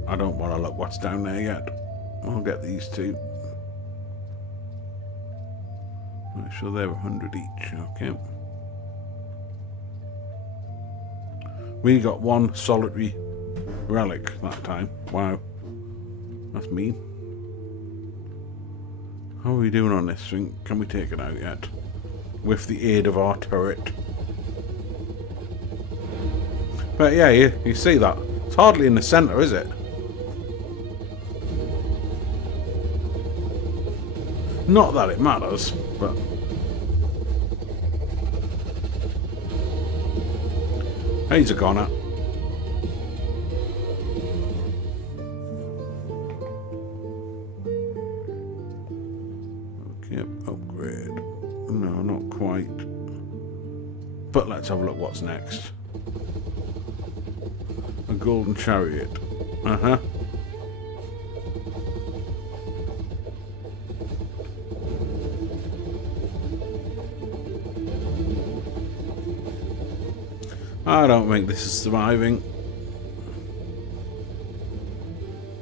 I don't want to look what's down there yet. I'll get these 2. Make sure they're 100 each. Okay. We got 1 solitary relic that time. Wow. That's mean. How are we doing on this thing? Can we take it out yet? With the aid of our turret. But yeah, you see that. It's hardly in the centre, is it? Not that it matters, but... He's a goner. Okay, upgrade. No, not quite. But let's have a look what's next. A golden chariot. Uh-huh. I don't think this is surviving.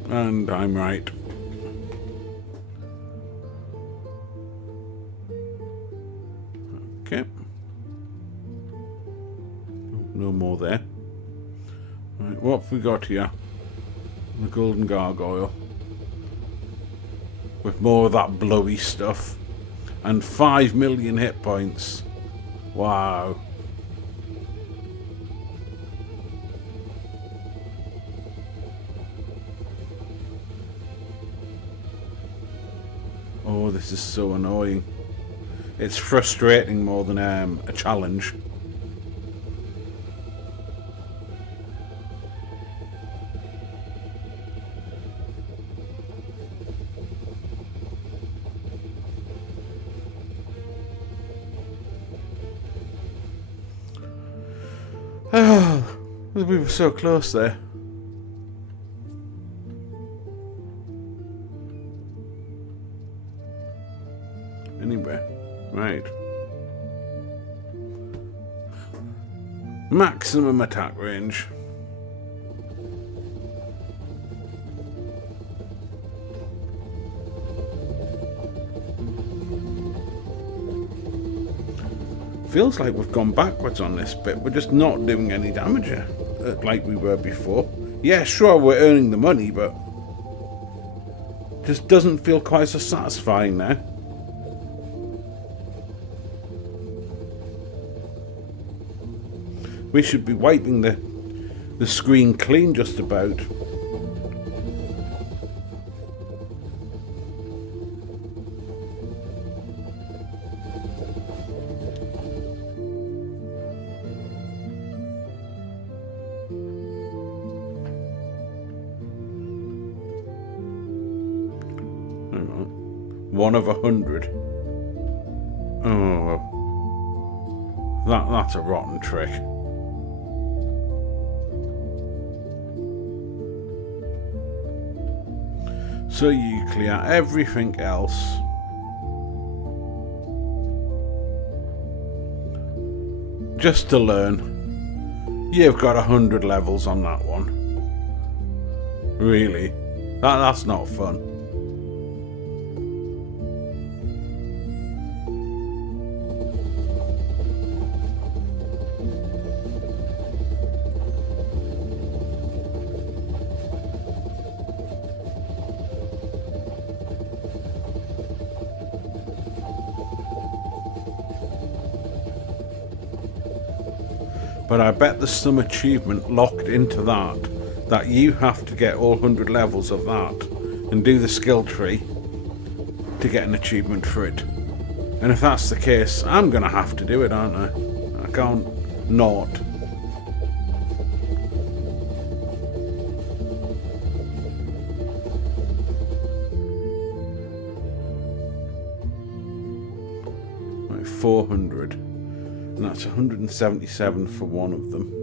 And I'm right. Okay. No more there. Right, what have we got here? The golden gargoyle. With more of that blowy stuff. And 5 million hit points. Wow. Oh, this is so annoying. It's frustrating more than a challenge. Oh, we were so close there. Anyway, right. Maximum attack range. Feels like we've gone backwards on this bit. We're just not doing any damage like we were before. Yeah, sure, we're earning the money, but just doesn't feel quite so satisfying now. We should be wiping the screen clean just about. Hang on. 1 of 100. Oh, that's a rotten trick. So you clear everything else. Just to learn. You've got 100 levels on that one. Really? That's not fun. But I bet there's some achievement locked into that you have to get all 100 levels of that and do the skill tree to get an achievement for it. And if that's the case, I'm gonna have to do it, aren't I? I can't not. Right, 400. And that's 177 for one of them.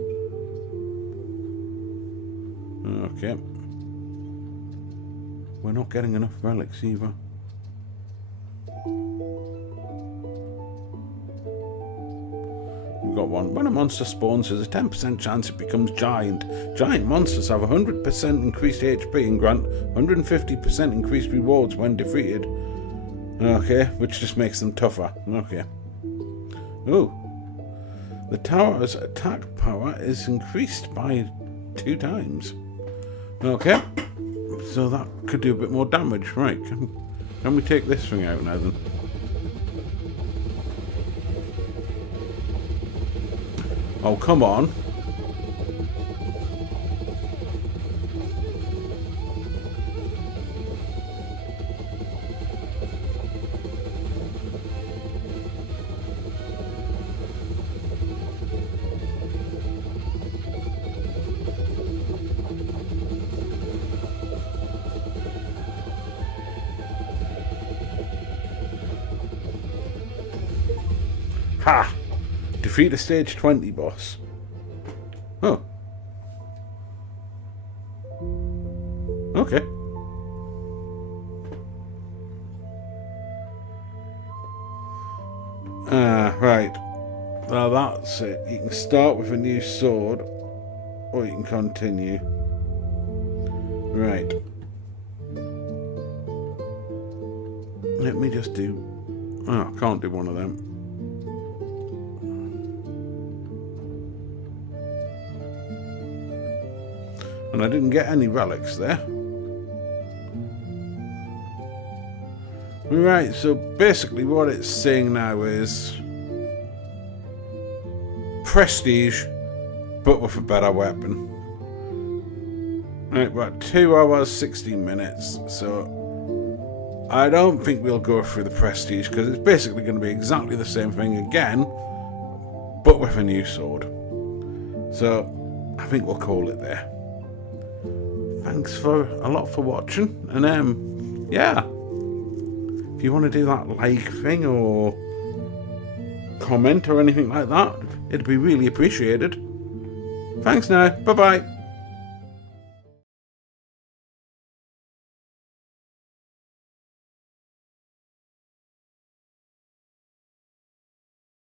Okay. We're not getting enough relics either. We've got one. When a monster spawns, there's a 10% chance it becomes giant. Giant monsters have 100% increased HP and grant 150% increased rewards when defeated. Okay, which just makes them tougher. Okay. Ooh. The tower's attack power is increased by 2 times. Okay. So that could do a bit more damage. Right. Can we take this thing out now then? Oh, come on. Ha! Defeat a stage 20 boss. Oh. Okay. Right. Well, that's it. You can start with a new sword, or you can continue. Right. Let me just do... Oh, I can't do one of them. And I didn't get any relics there. Right, so basically what it's saying now is prestige, but with a better weapon. Right, about 2 hours, 16 minutes. So I don't think we'll go through the prestige, because it's basically going to be exactly the same thing again, but with a new sword. So I think we'll call it there. Thanks a lot for watching, and yeah, if you want to do that like thing or comment or anything like that, it'd be really appreciated. Thanks now, bye bye.